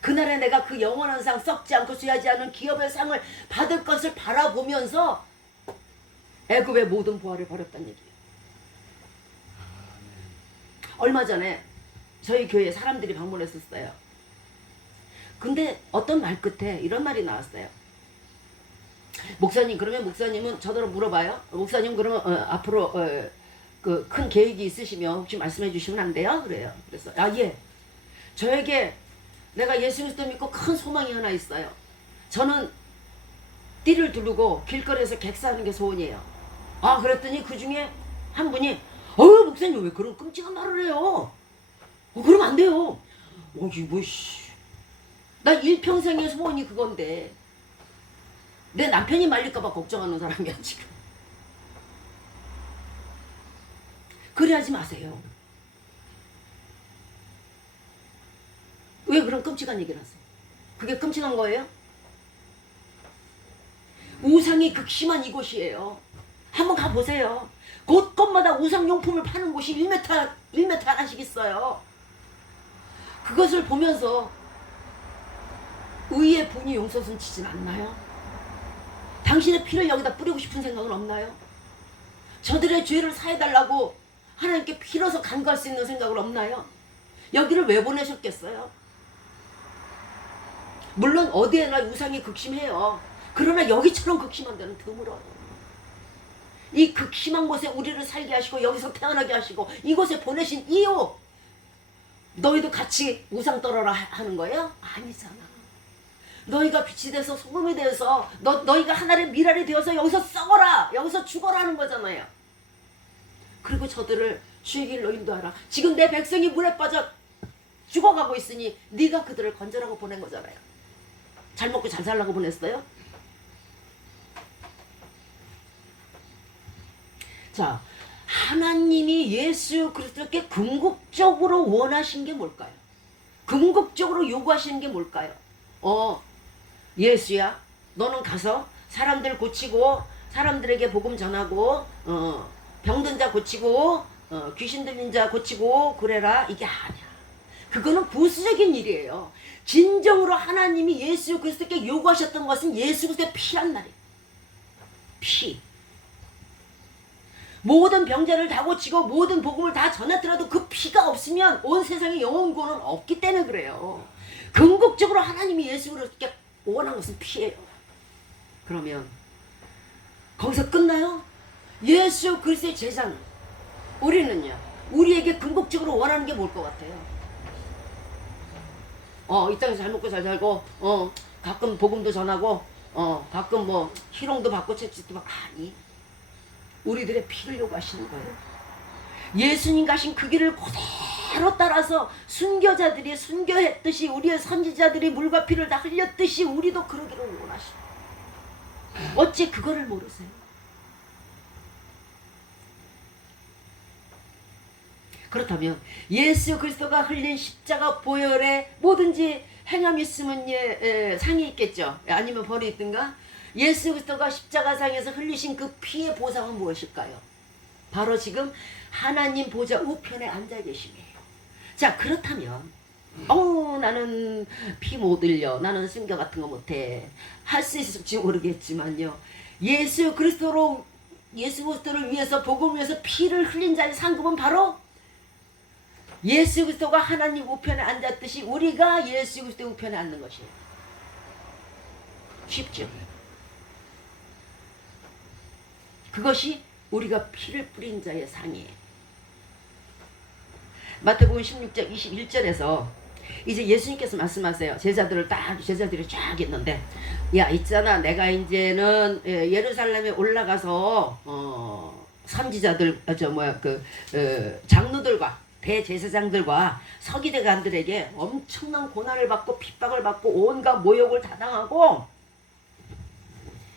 그날에 내가 그 영원한 상 썩지 않고 쇠하지 않은 기업의 상을 받을 것을 바라보면서 애굽의 모든 보화를 버렸다는 얘기예요. 얼마 전에 저희 교회에 사람들이 방문했었어요. 근데 어떤 말 끝에 이런 말이 나왔어요. 목사님, 그러면 목사님은 저더러 물어봐요. 목사님 그러면 앞으로 그 큰 계획이 있으시면 혹시 말씀해 주시면 안 돼요? 그래요. 그래서 예. 저에게 내가 예수 그리스도 믿고 큰 소망이 하나 있어요. 저는 띠를 두르고 길거리에서 객사하는 게 소원이에요. 아, 그랬더니 그 중에 한 분이 목사님 왜 그런 끔찍한 말을 해요? 그러면 안 돼요. 이거 나 일평생의 소원이 그건데 내 남편이 말릴까봐 걱정하는 사람이야 지금. 그래 하지 마세요. 왜 그런 끔찍한 얘기를 하세요? 그게 끔찍한 거예요? 우상이 극심한 이곳이에요. 한번 가보세요. 곳곳마다 우상용품을 파는 곳이 1m 하나씩 있어요. 그것을 보면서 의의 분이 용서선 치진 않나요? 당신의 피를 여기다 뿌리고 싶은 생각은 없나요? 저들의 죄를 사해달라고 하나님께 빌어서 간구할 수 있는 생각은 없나요? 여기를 왜 보내셨겠어요? 물론 어디에나 우상이 극심해요. 그러나 여기처럼 극심한 데는 드물어요. 이 극심한 곳에 우리를 살게 하시고 여기서 태어나게 하시고 이곳에 보내신 이유, 너희도 같이 우상 떨어라 하는 거예요? 아니잖아. 너희가 빛이 돼서 소금이 되어서 너희가 하나의 미랄이 되어서 여기서 썩어라, 여기서 죽어라 하는 거잖아요. 그리고 저들을 주의 길로 인도하라. 지금 내 백성이 물에 빠져 죽어가고 있으니 네가 그들을 건져라고 보낸 거잖아요. 잘 먹고 잘 살라고 보냈어요? 자, 하나님이 예수 그리스도께 궁극적으로 원하신 게 뭘까요? 궁극적으로 요구하시는 게 뭘까요? 예수야, 너는 가서 사람들 고치고 사람들에게 복음 전하고 병든 자 고치고 귀신 들린 자 고치고 그래라. 이게 아니야. 그거는 부수적인 일이에요. 진정으로 하나님이 예수 그리스도께 요구하셨던 것은 예수 그리스도의 피란 말이에요. 피. 모든 병자를 다 고치고 모든 복음을 다 전하더라도 그 피가 없으면 온 세상에 영혼 구원은 없기 때문에 그래요. 궁극적으로 하나님이 예수 그리스도께 원한 것은 피예요. 그러면 거기서 끝나요? 예수 그리스도의 제자는, 우리는요, 우리에게 궁극적으로 원하는 게 뭘 것 같아요? 이 땅에서 잘 먹고 잘 살고 가끔 복음도 전하고 가끔 뭐 희롱도 받고 채찍도 받고. 아니, 우리들의 피를 요구하시는 거예요. 예수님 가신 그 길을 그대로 따라서 순교자들이 순교했듯이, 우리의 선지자들이 물과 피를 다 흘렸듯이 우리도 그러기를 원하시고, 어찌 그거를 모르세요? 그렇다면 예수 그리스도가 흘린 십자가 보혈에 뭐든지 행함이 있으면 상이 있겠죠. 아니면 벌이 있든가. 예수 그리스도가 십자가상에서 흘리신 그 피의 보상은 무엇일까요? 바로 지금 하나님 보좌 우편에 앉아 계심이에요. 자, 그렇다면 나는 피 못 흘려, 나는 순교 같은 거 못해, 할 수 있을지 모르겠지만요, 예수 그리스도를 위해서, 복음을 위해서 피를 흘린 자의 상급은 바로 예수 그리스도가 하나님 우편에 앉았듯이 우리가 예수 그리스도 우편에 앉는 것이에요. 쉽죠? 그것이 우리가 피를 뿌린 자의 상이에요. 마태복음 16장 21절에서 이제 예수님께서 말씀하세요. 제자들이 쫙 있는데, 야, 있잖아, 내가 이제는 예루살렘에 올라가서 선지자들, 장로들과 대제사장들과 서기대관들에게 엄청난 고난을 받고 핍박을 받고 온갖 모욕을 다 당하고,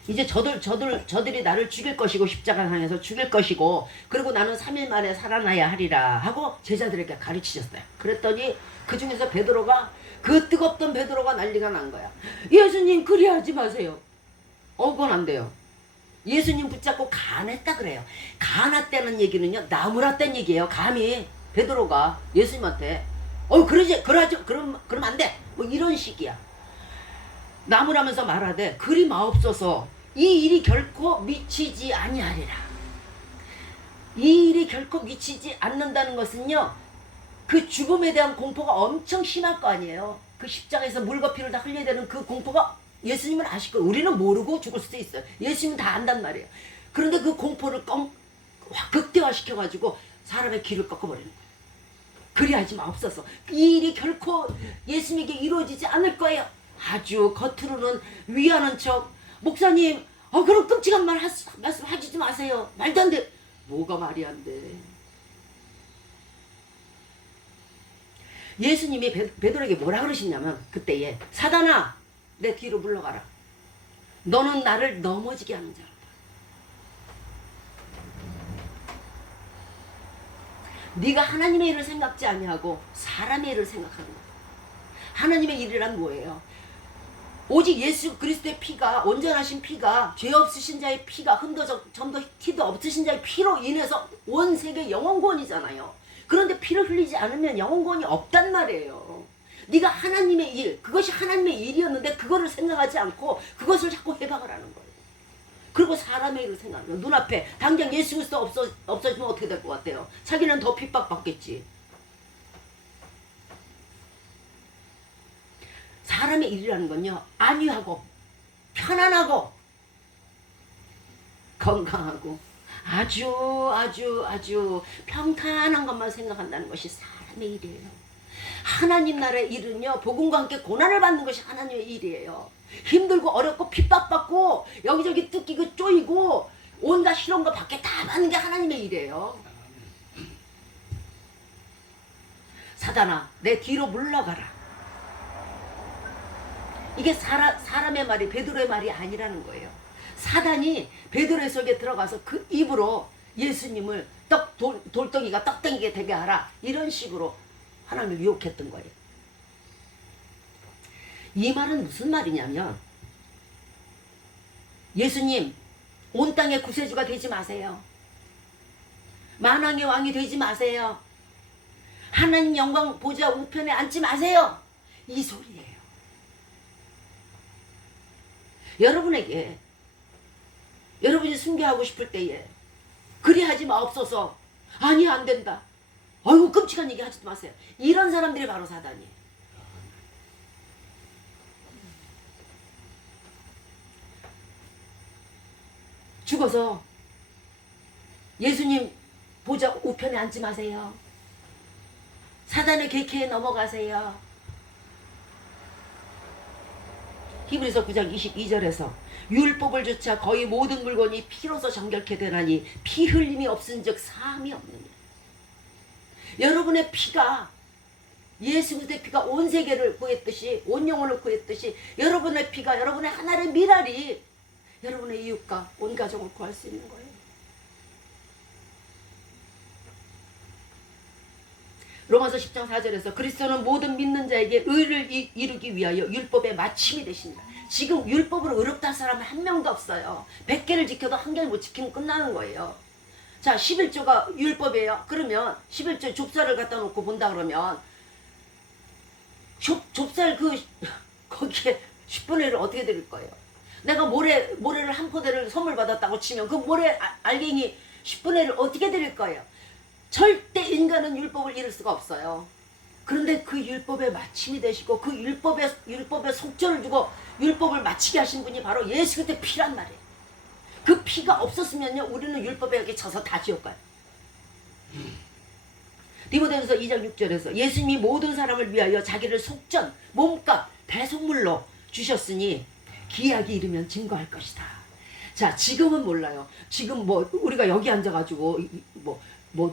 이제 저들이 나를 죽일 것이고 십자가상에서 죽일 것이고, 그리고 나는 3일 만에 살아나야 하리라 하고 제자들에게 가르치셨어요. 그랬더니 그 중에서 그 뜨겁던 베드로가 난리가 난 거야. 예수님, 그리하지 마세요. 그건 안 돼요. 예수님 붙잡고 간했다 그래요. 간았다는 얘기는요, 나무랐다는 얘기예요. 감히 베드로가 예수님한테 그럼 안 돼, 뭐 이런 식이야. 나무라면서 말하되 그리 마옵소서, 이 일이 결코 미치지 아니하리라. 이 일이 결코 미치지 않는다는 것은요, 그 죽음에 대한 공포가 엄청 심할 거 아니에요. 그 십자가에서 물과 피를 다 흘려야 되는 그 공포가 예수님은 아실 거예요. 우리는 모르고 죽을 수도 있어요. 예수님은 다 안단 말이에요. 그런데 그 공포를 극대화시켜가지고 사람의 길을 꺾어버리는 거예요. 그리하지 마옵소서. 이 일이 결코 예수님에게 이루어지지 않을 거예요. 아주 겉으로는 위하는 척, 목사님, 그럼 끔찍한 말씀 하지 마세요. 말도 안 돼. 뭐가 말이 안 돼. 예수님이 베드로에게 뭐라 그러시냐면 그때에 사단아 내 뒤로 물러가라. 너는 나를 넘어지게 하는 자로다. 네가 하나님의 일을 생각지 아니하고 사람의 일을 생각하는 거야. 하나님의 일이란 뭐예요? 오직 예수 그리스도의 피가, 온전하신 피가, 죄 없으신 자의 피가, 점도 티도 없으신 자의 피로 인해서 온 세계 영원권이잖아요. 그런데 피를 흘리지 않으면 영원권이 없단 말이에요. 네가 하나님의 일, 그것이 하나님의 일이었는데 그거를 생각하지 않고 그것을 자꾸 해방을 하는 거예요. 그리고 사람의 일을 생각하는 거예요. 눈앞에 당장 예수 그리스도 없어지면 어떻게 될 것 같아요? 자기는 더 핍박받겠지. 사람의 일이라는 건요, 안위하고 편안하고 건강하고 아주 평탄한 것만 생각한다는 것이 사람의 일이에요. 하나님 나라의 일은요, 복음과 함께 고난을 받는 것이 하나님의 일이에요. 힘들고 어렵고 핍박받고 여기저기 뜯기고 쪼이고 온갖 실험과 밖에 다 받는 게 하나님의 일이에요. 사단아 내 뒤로 물러가라. 이게 사람의 말이, 베드로의 말이 아니라는 거예요. 사단이 베드로의 속에 들어가서 그 입으로 예수님을 돌덩이가 떡덩이게 되게 하라, 이런 식으로 하나님을 유혹했던 거예요. 이 말은 무슨 말이냐면, 예수님 온 땅의 구세주가 되지 마세요. 만왕의 왕이 되지 마세요. 하나님 영광 보좌 우편에 앉지 마세요. 이 소리예요. 여러분에게, 여러분이 순교하고 싶을 때에 그리하지 마옵소서, 아니 안 된다, 아이고 끔찍한 얘기 하지도 마세요, 이런 사람들이 바로 사단이에요. 죽어서 예수님 보좌 우편에 앉지 마세요. 사단의 계계에 넘어가세요. 히브리서 9장 22절에서 율법을 조차 거의 모든 물건이 피로서 정결케 되나니 피 흘림이 없은즉 사함이 없느니라. 여러분의 피가, 예수 그리스도의 피가 온 세계를 구했듯이, 온 영혼을 구했듯이, 여러분의 피가, 여러분의 하나의 미랄이 여러분의 이웃과 온 가족을 구할 수 있는 거예요. 로마서 10장 4절에서 그리스도는 모든 믿는 자에게 의를 이루기 위하여 율법의 마침이 되신다. 지금 율법으로 의롭다 사람은 한 명도 없어요. 100개를 지켜도 한 개를 못 지키면 끝나는 거예요. 자, 11조가 율법이에요. 그러면 11조 좁쌀을 갖다 놓고 본다 그러면 좁쌀 거기에 10분의 1을 어떻게 드릴 거예요? 내가 모래를 한 포대를 선물 받았다고 치면 그 모래 알갱이 10분의 1을 어떻게 드릴 거예요? 절대 인간은 율법을 이룰 수가 없어요. 그런데 그 율법의 마침이 되시고 그 율법의 속죄를 주고 율법을 마치게 하신 분이 바로 예수 그리스도의 피란 말이에요. 그 피가 없었으면요, 우리는 율법에 여기 져서 다 지옥 가요. 디모데전서 2장 6절에서 예수님이 모든 사람을 위하여 자기를 속전, 몸값, 대속물로 주셨으니 기약이 이르면 증거할 것이다. 자, 지금은 몰라요. 지금 우리가 여기 앉아가지고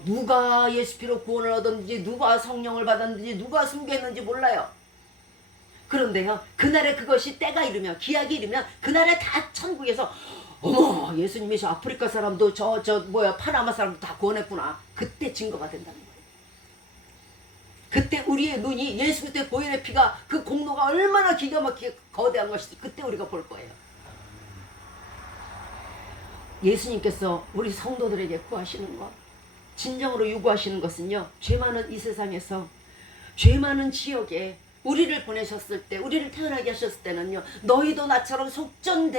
누가 예수 피로 구원을 얻었는지, 누가 성령을 받았는지, 누가 순교했는지 몰라요. 그런데요, 그날에 그것이 때가 이르면, 기약이 이르면 그날에 다 천국에서 어머, 예수님이 저 아프리카 사람도 파나마 사람도 다 구원했구나. 그때 증거가 된다는 거예요. 그때 우리의 눈이 예수 그리스도의 보혈의 피가, 그 공로가 얼마나 기가 막히게 거대한 것인지 그때 우리가 볼 거예요. 예수님께서 우리 성도들에게 구하시는 것, 진정으로 요구하시는 것은요, 죄 많은 이 세상에서, 죄 많은 지역에 우리를 보내셨을 때, 우리를 태어나게 하셨을 때는요, 너희도 나처럼 속전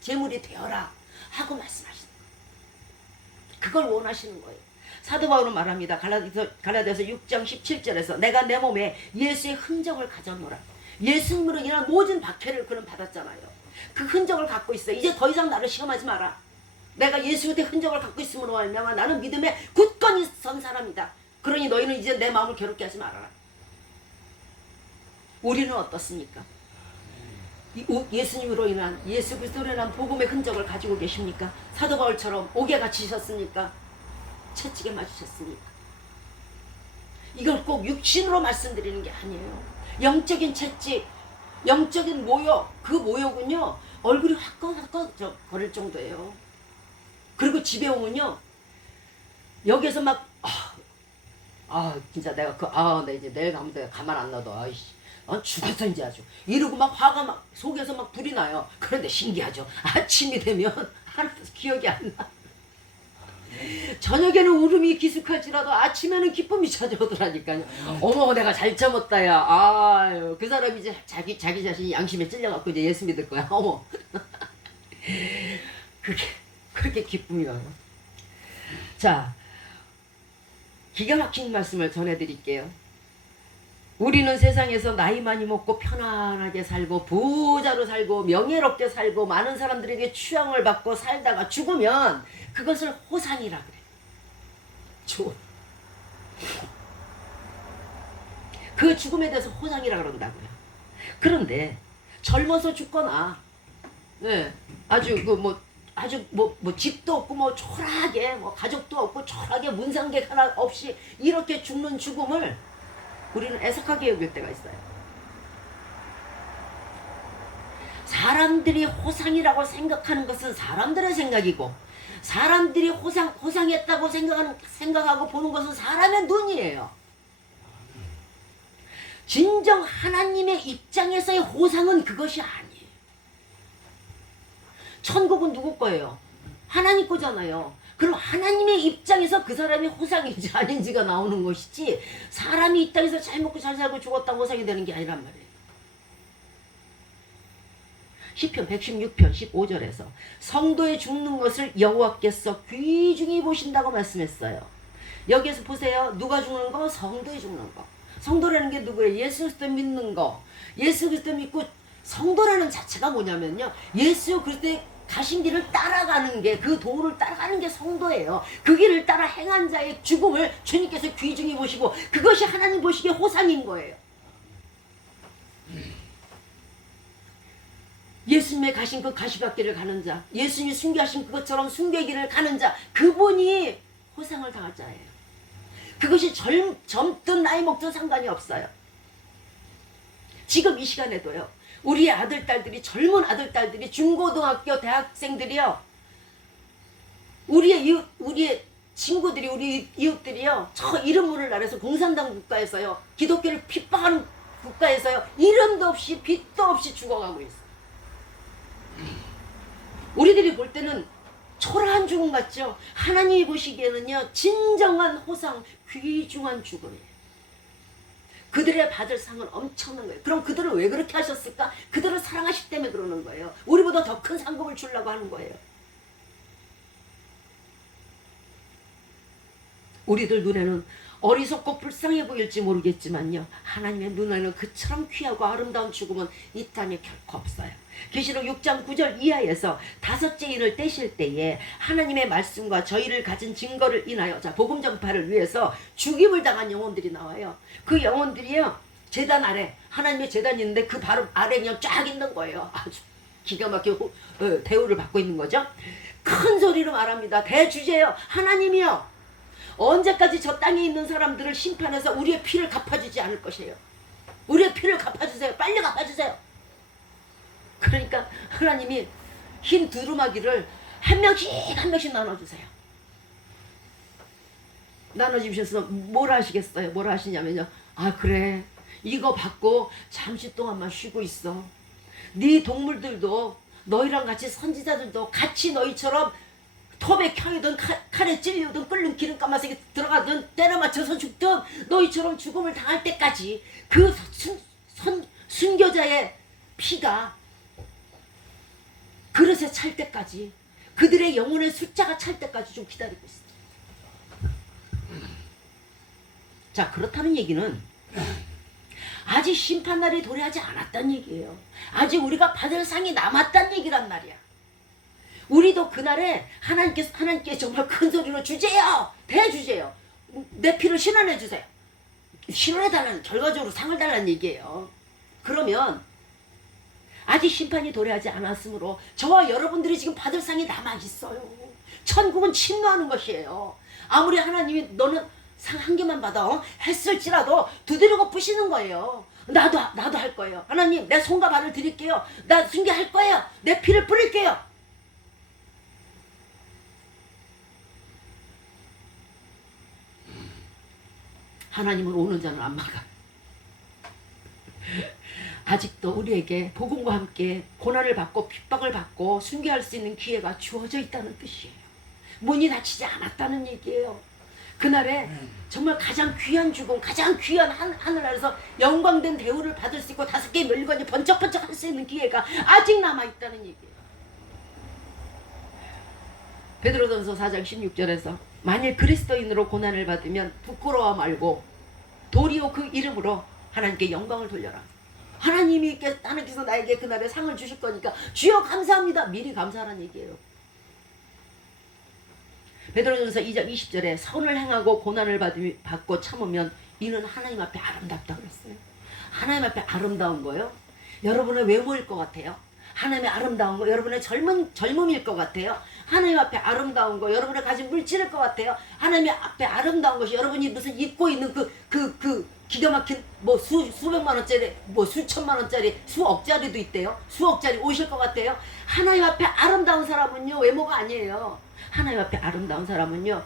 제물이 되어라 하고 말씀하시는 거예요. 그걸 원하시는 거예요. 사도 바울은 말합니다. 갈라디아서 6장 17절에서 내가 내 몸에 예수의 흔적을 가져노라. 예수님으로 인한 모든 박해를 그는 받았잖아요. 그 흔적을 갖고 있어요. 이제 더 이상 나를 시험하지 마라. 내가 예수의 흔적을 갖고 있음으로 말미암아 나는 믿음에 굳건히 선 사람이다. 그러니 너희는 이제 내 마음을 괴롭게 하지 말아라. 우리는 어떻습니까? 예수님으로 인한 예수 그리스도로 인한 복음의 흔적을 가지고 계십니까? 사도 바울처럼 옥에 갇히셨습니까? 채찍에 맞으셨습니까? 이걸 꼭 육신으로 말씀드리는 게 아니에요. 영적인 채찍, 영적인 모욕, 그 모욕은요 얼굴이 화끈화끈 거릴 정도예요. 그리고 집에 오면요 여기에서 막 진짜 내가 내 이제 내일 가면 내가 가만 안 놔둬. 아이씨, 죽었어 이제 아주. 이러고 막 화가 막 속에서 막 불이 나요. 그런데 신기하죠. 아침이 되면 하나도 기억이 안 나. 저녁에는 울음이 기숙할지라도 아침에는 기쁨이 찾아오더라니까요. 어머 내가 잘 참았다 야. 아유 그 사람이 이제 자기 자신이 양심에 찔려갖고 이제 예수 믿을 거야. 어머 그렇게 기쁨이 와요. 자, 기가 막힌 말씀을 전해드릴게요. 우리는 세상에서 나이 많이 먹고 편안하게 살고 부자로 살고 명예롭게 살고 많은 사람들에게 추앙을 받고 살다가 죽으면 그것을 호상이라 그래요. 그 죽음에 대해서 호상이라 그런다고요. 그런데 젊어서 죽거나 아주 집도 없고 초라하게 가족도 없고 초라하게 문상객 하나 없이 이렇게 죽는 죽음을 우리는 애석하게 여길 때가 있어요. 사람들이 호상이라고 생각하는 것은 사람들의 생각이고 사람들이 호상했다고 생각하고 보는 것은 사람의 눈이에요. 진정 하나님의 입장에서의 호상은 그것이 아니에요. 천국은 누구 거예요? 하나님 거잖아요. 그럼 하나님의 입장에서 그 사람이 호상인지 아닌지가 나오는 것이지 사람이 이 땅에서 잘 먹고 잘 살고 죽었다고 호상이 되는 게 아니란 말이에요. 시편 116편 15절에서 성도의 죽는 것을 여호와께서 귀중히 보신다고 말씀했어요. 여기에서 보세요. 누가 죽는 거? 성도의 죽는 거. 성도라는 게 누구예요? 예수 그리스도 믿는 거. 예수 그리스도 믿고 성도라는 자체가 뭐냐면요. 예수 그리스도의 가신 길을 따라가는 게, 그 도를 따라가는 게 성도예요. 그 길을 따라 행한 자의 죽음을 주님께서 귀중히 보시고 그것이 하나님 보시기에 호상인 거예요. 예수님의 가신 그 가시밭길을 가는 자, 예수님이 순교하신 그것처럼 순교의 길을 가는 자, 그분이 호상을 당할 자예요. 그것이 젊든 나이 먹든 상관이 없어요. 지금 이 시간에도요. 우리의 아들, 딸들이, 젊은 아들, 딸들이, 중고등학교, 대학생들이요. 우리의 친구들이, 우리 이웃들이요. 저 이름을 아래서 공산당 국가에서요. 기독교를 핍박하는 국가에서요. 이름도 없이 빚도 없이 죽어가고 있어요. 우리들이 볼 때는 초라한 죽음 같죠? 하나님이 보시기에는요. 진정한 호상, 귀중한 죽음이에요. 그들의 받을 상은 엄청난 거예요. 그럼 그들을 왜 그렇게 하셨을까? 그들을 사랑하시기 때문에 그러는 거예요. 우리보다 더 큰 상급을 주려고 하는 거예요. 우리들 눈에는 어리석고 불쌍해 보일지 모르겠지만요. 하나님의 눈에는 그처럼 귀하고 아름다운 죽음은 이 땅에 결코 없어요. 계시록 6장 9절 이하에서 다섯째 인을 떼실 때에 하나님의 말씀과 저희를 가진 증거를 인하여 복음 전파를 위해서 죽임을 당한 영혼들이 나와요. 그 영혼들이요. 제단 아래, 하나님의 제단이 있는데 그 바로 아래 그냥 쫙 있는 거예요. 아주 기가 막히게 대우를 받고 있는 거죠. 큰 소리로 말합니다. 대주제요. 하나님이요. 언제까지 저 땅에 있는 사람들을 심판해서 우리의 피를 갚아주지 않을 것이에요. 우리의 피를 갚아주세요. 빨리 갚아주세요. 그러니까 하나님이 흰 두루마기를 한 명씩 나눠주세요. 나눠주셔서 뭘 하시겠어요? 뭘 하시냐면요. 그래. 이거 받고 잠시 동안만 쉬고 있어. 네 동물들도 너희랑 같이 선지자들도 같이 너희처럼 톱에 켜이든 칼에 찔리든 끓는 기름 까마귀에 들어가든 때려 맞춰서 죽든 너희처럼 죽음을 당할 때까지 그 순교자의 피가 그릇에 찰 때까지, 그들의 영혼의 숫자가 찰 때까지 좀 기다리고 있습니다. 자, 그렇다는 얘기는 아직 심판날이 도래하지 않았다는 얘기예요. 아직 우리가 받을 상이 남았다는 얘기란 말이야. 우리도 그날에 하나님께 정말 큰 소리로 주제요, 대주제요, 내 피를 신원해 주세요. 신원해 달라는, 결과적으로 상을 달라는 얘기예요. 그러면 아직 심판이 도래하지 않았으므로 저와 여러분들이 지금 받을 상이 남아있어요. 천국은 침노하는 것이에요. 아무리 하나님이 너는 상 한 개만 받아 했을지라도 두드리고 부시는 거예요. 나도 할 거예요. 하나님, 내 손과 발을 드릴게요. 나 순교할 거예요. 내 피를 뿌릴게요. 하나님은 오는 자는 안 막아. 아직도 우리에게 복음과 함께 고난을 받고 핍박을 받고 순교할 수 있는 기회가 주어져 있다는 뜻이에요. 문이 닫히지 않았다는 얘기예요. 그날에 정말 가장 귀한 죽음, 가장 귀한 하늘나라에서 영광된 대우를 받을 수 있고 5개의 멸관이 번쩍번쩍 할 수 있는 기회가 아직 남아있다는 얘기예요. 베드로전서 4장 16절에서 만일 그리스도인으로 고난을 받으면 부끄러워 말고 도리어 그 이름으로 하나님께 영광을 돌려라. 하나님이 하나님께서 나에게 그날에 상을 주실 거니까 주여 감사합니다. 미리 감사하라는 얘기예요. 베드로전서 2장 20절에 선을 행하고 고난을 받고 참으면 이는 하나님 앞에 아름답다 그랬어요. 하나님 앞에 아름다운 거요? 여러분의 외모일 것 같아요? 하나님의 아름다운 거 여러분의 젊음일 것 같아요? 하나님 앞에 아름다운 거 여러분의 가진 물질일 것 같아요? 하나님 앞에 아름다운 것이 여러분이 무슨 입고 있는 그 기가 막힌 뭐 수백만 원짜리 뭐 수천만 원짜리 수억짜리도 있대요. 수억짜리 옷일 것 같아요? 하나님 앞에 아름다운 사람은요 외모가 아니에요. 하나님 앞에 아름다운 사람은요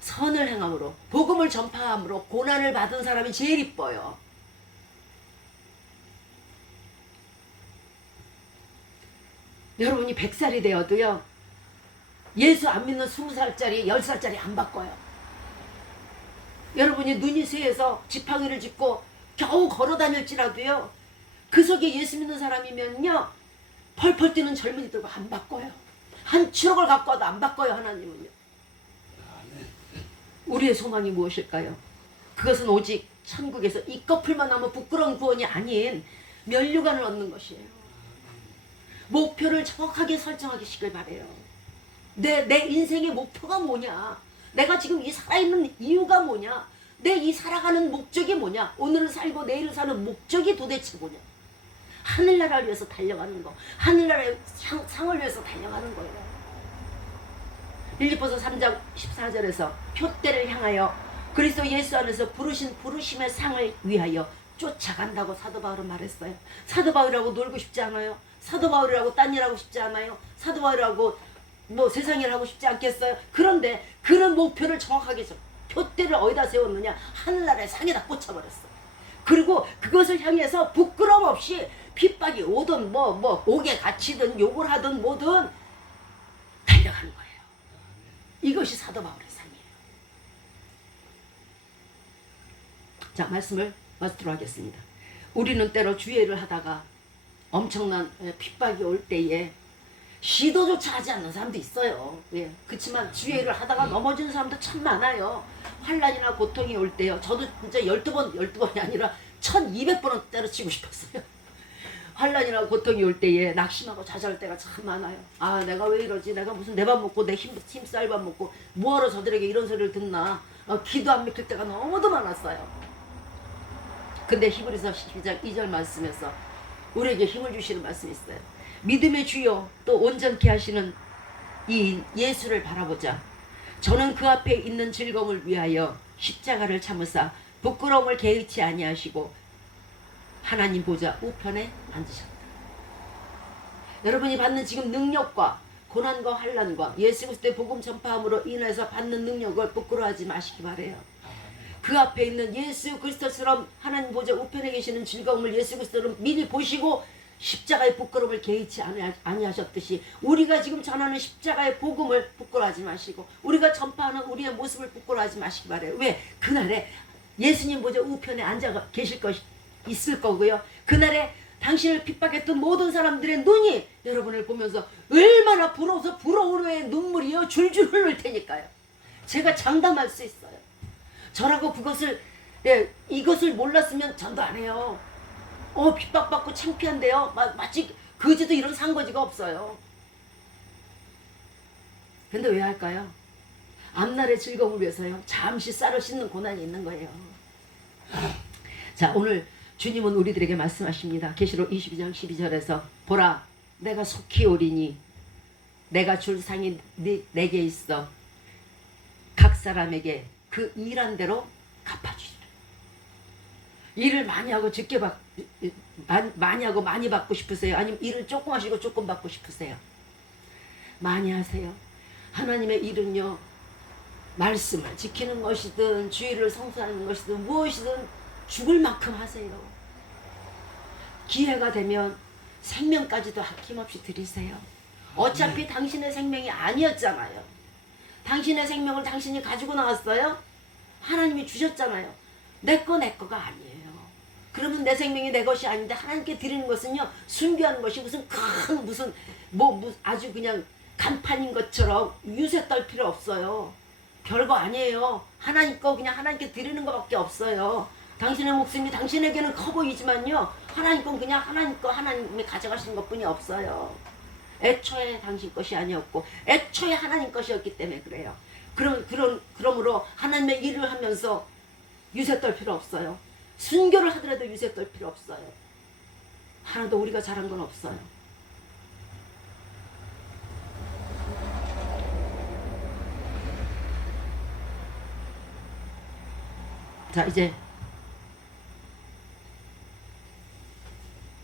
선을 행함으로 복음을 전파함으로 고난을 받은 사람이 제일 이뻐요. 여러분이 100살이 되어도요 예수 안 믿는 20살짜리 10살짜리 안 바꿔요. 여러분이 눈이 쇠해서 지팡이를 짚고 겨우 걸어 다닐지라도요 그 속에 예수 믿는 사람이면요 펄펄 뛰는 젊은이들과 안 바꿔요. 한 7억을 갖고 와도 안 바꿔요. 하나님은요. 우리의 소망이 무엇일까요? 그것은 오직 천국에서 이 커플만 하면 부끄러운 구원이 아닌 면류관을 얻는 것이에요. 목표를 정확하게 설정하시길 바래요. 내 인생의 목표가 뭐냐? 내가 지금 이 살아있는 이유가 뭐냐? 내 이 살아가는 목적이 뭐냐? 오늘을 살고 내일을 사는 목적이 도대체 뭐냐? 하늘나라를 위해서 달려가는 거, 하늘나라의 상을 위해서 달려가는 거예요. 빌립보서 3장 14절에서 표대를 향하여 그리스도 예수 안에서 부르신 부르심의 상을 위하여 쫓아간다고 사도 바울은 말했어요. 사도 바울이라고 놀고 싶지 않아요? 사도 바울이라고 딴 일하고 싶지 않아요? 사도 바울이라고 뭐 세상 일 하고 싶지 않겠어요? 그런데 그런 목표를 정확하게 표대를 어디다 세웠느냐? 하늘나라의 상에다 꽂혀버렸어. 그리고 그것을 향해서 부끄럼 없이 핍박이 오든 뭐 옥에 갇히든 욕을 하든 뭐든 달려가는 거예요. 이것이 사도 바울의 삶이에요. 자, 말씀을 마치도록 하겠습니다. 우리는 때로 주의를 하다가 엄청난 핍박이 올 때에 시도조차 하지 않는 사람도 있어요. 예. 그렇지만 주의를 하다가 넘어지는 사람도 참 많아요. 환란이나 고통이 올 때요. 저도 진짜 12번이 아니라 1200번은 때려치고 싶었어요. 환란이나 고통이 올 때에 낙심하고 좌절할 때가 참 많아요. 아, 내가 왜 이러지? 내가 무슨 내 밥 먹고 내 힘쌀 밥 먹고 뭐하러 저들에게 이런 소리를 듣나? 기도 안 맥힐 때가 너무도 많았어요. 근데 히브리서 12장 2절 말씀에서 우리에게 힘을 주시는 말씀이 있어요. 믿음의 주요 또 온전케 하시는 이 예수를 바라보자. 저는 그 앞에 있는 즐거움을 위하여 십자가를 참으사 부끄러움을 개의치 아니하시고 하나님 보좌 우편에 앉으셨다. 여러분이 받는 지금 능력과 고난과 환난과 예수 그리스도의 복음 전파함으로 인해서 받는 능력을 부끄러워하지 마시기 바래요. 그 앞에 있는 예수 그리스도처럼 하나님 보좌 우편에 계시는 즐거움을 예수 그리스도를 미리 보시고 십자가의 부끄러움을 개의치 아니하셨듯이 우리가 지금 전하는 십자가의 복음을 부끄러워하지 마시고 우리가 전파하는 우리의 모습을 부끄러워하지 마시기 바래요. 왜? 그날에 예수님 보좌 우편에 앉아 계실 것이 있을 거고요. 그날에 당신을 핍박했던 모든 사람들의 눈이 여러분을 보면서 얼마나 부러워서 부러움의 눈물이요 줄줄 흐를 테니까요. 제가 장담할 수 있어요. 저라고 그것을 이것을 몰랐으면 전도 안 해요. 핍박받고 창피한데요. 마치 거지도 이런 상거지가 없어요. 근데 왜 할까요? 앞날의 즐거움을 위해서요. 잠시 쌀을 씻는 고난이 있는 거예요. 자, 오늘 주님은 우리들에게 말씀하십니다. 계시록 22장 12절에서 보라 내가 속히 오리니 내가 줄 상이 내게 있어 각 사람에게 그 일한 대로 갚아주시라. 일을 많이 하고 적게 많이 하고 많이 받고 싶으세요? 아니면 일을 조금 하시고 조금 받고 싶으세요? 많이 하세요. 하나님의 일은요, 말씀을 지키는 것이든 주의를 성수하는 것이든 무엇이든 죽을 만큼 하세요. 기회가 되면 생명까지도 아낌없이 드리세요. 어차피 당신의 생명이 아니었잖아요. 당신의 생명을 당신이 가지고 나왔어요. 하나님이 주셨잖아요. 내 거가 아니에요. 그러면 내 생명이 내 것이 아닌데 하나님께 드리는 것은요, 순교하는 것이 무슨 큰 아주 그냥 간판인 것처럼 유세 떨 필요 없어요. 별거 아니에요. 하나님 거 그냥 하나님께 드리는 것밖에 없어요. 당신의 목숨이 당신에게는 커 보이지만요, 하나님 건 그냥 하나님 거 하나님이 가져가시는 것뿐이 없어요. 애초에 당신 것이 아니었고 애초에 하나님 것이었기 때문에 그래요. 그러므로 하나님의 일을 하면서 유세 떨 필요 없어요. 순교를 하더라도 유세 떨 필요 없어요. 하나도 우리가 잘한 건 없어요. 자, 이제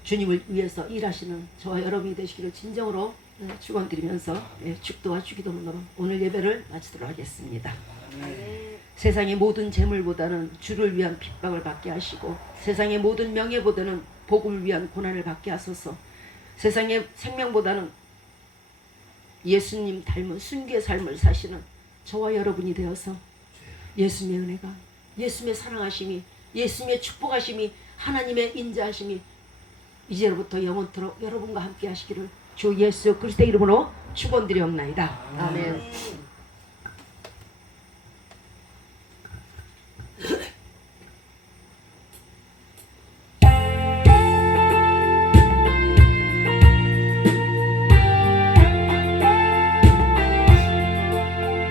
주님을 위해서 일하시는 저와 여러분이 되시기를 진정으로 축원드리면서 축도와 주기도문으로 오늘 예배를 마치도록 하겠습니다. 세상의 모든 재물보다는 주를 위한 핍박을 받게 하시고 세상의 모든 명예보다는 복음을 위한 고난을 받게 하소서. 세상의 생명보다는 예수님 닮은 순교의 삶을 사시는 저와 여러분이 되어서 예수님의 은혜가, 예수님의 사랑하심이, 예수님의 축복하심이, 하나님의 인자하심이 이제로부터 영원토록 여러분과 함께 하시기를 주 예수 그리스도의 이름으로 축원드리옵나이다. 아멘.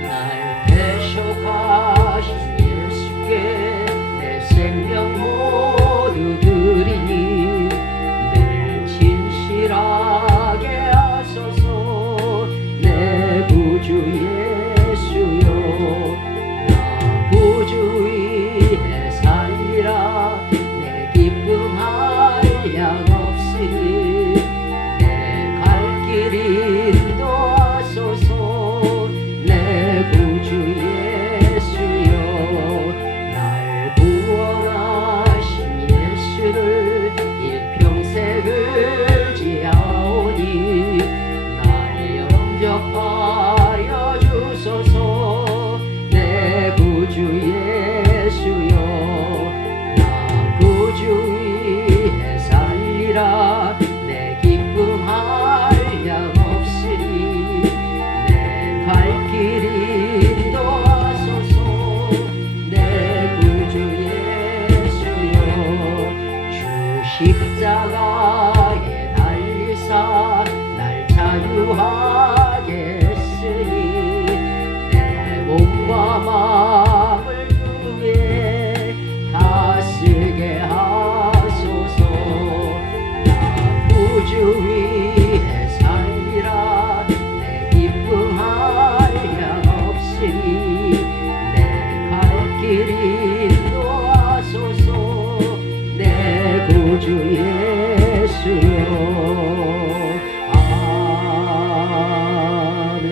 날 대속하신 예수께 내 생명 모두 드리니 늘 진실하게 하소서. 내 구주 예수여, 나 구주 위에 살리라. 내 기쁨할 양 없으니 내 갈 길 인도하소서. 내 구주 예수여, 날 구원하신 예수를 일평생을 지하오니 날 영접하여 주소서. 내 구주 예수여, 나 구주 위에 살리라. 내 기쁨할 양 없으니 내 갈 길 인도하소서. 내 구주 예수여, 주 십자가에 달리사 날 자유하게 했으니 내 몸과 마음을 주에 다 쓰게 하소서. 나 구주 위에 살리라. 내 기쁨할 양 없으니 내 갈 길 인도하소서. 내 구주 예수여. 아멘.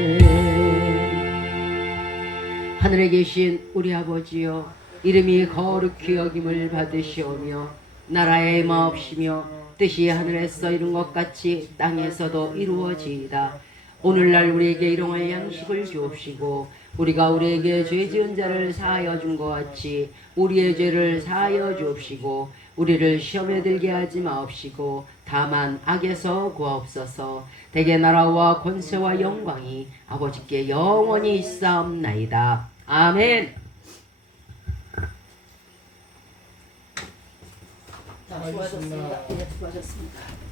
하늘에 계신 우리 아버지여, 이름이 거룩히 여김을 받으시오며 나라의 마옵시며 뜻이 하늘에서 이룬 것 같이 땅에서도 이루어지이다. 오늘날 우리에게 일용할 양식을 주옵시고 우리가 우리에게 죄 지은 자를 사하여 준 것 같이 우리의 죄를 사하여 주옵시고 우리를 시험에 들게 하지 마옵시고 다만 악에서 구하옵소서. 대개 나라와 권세와 영광이 아버지께 영원히 있사옵나이다. 아멘. 수고하셨습니다. 수고하셨습니다.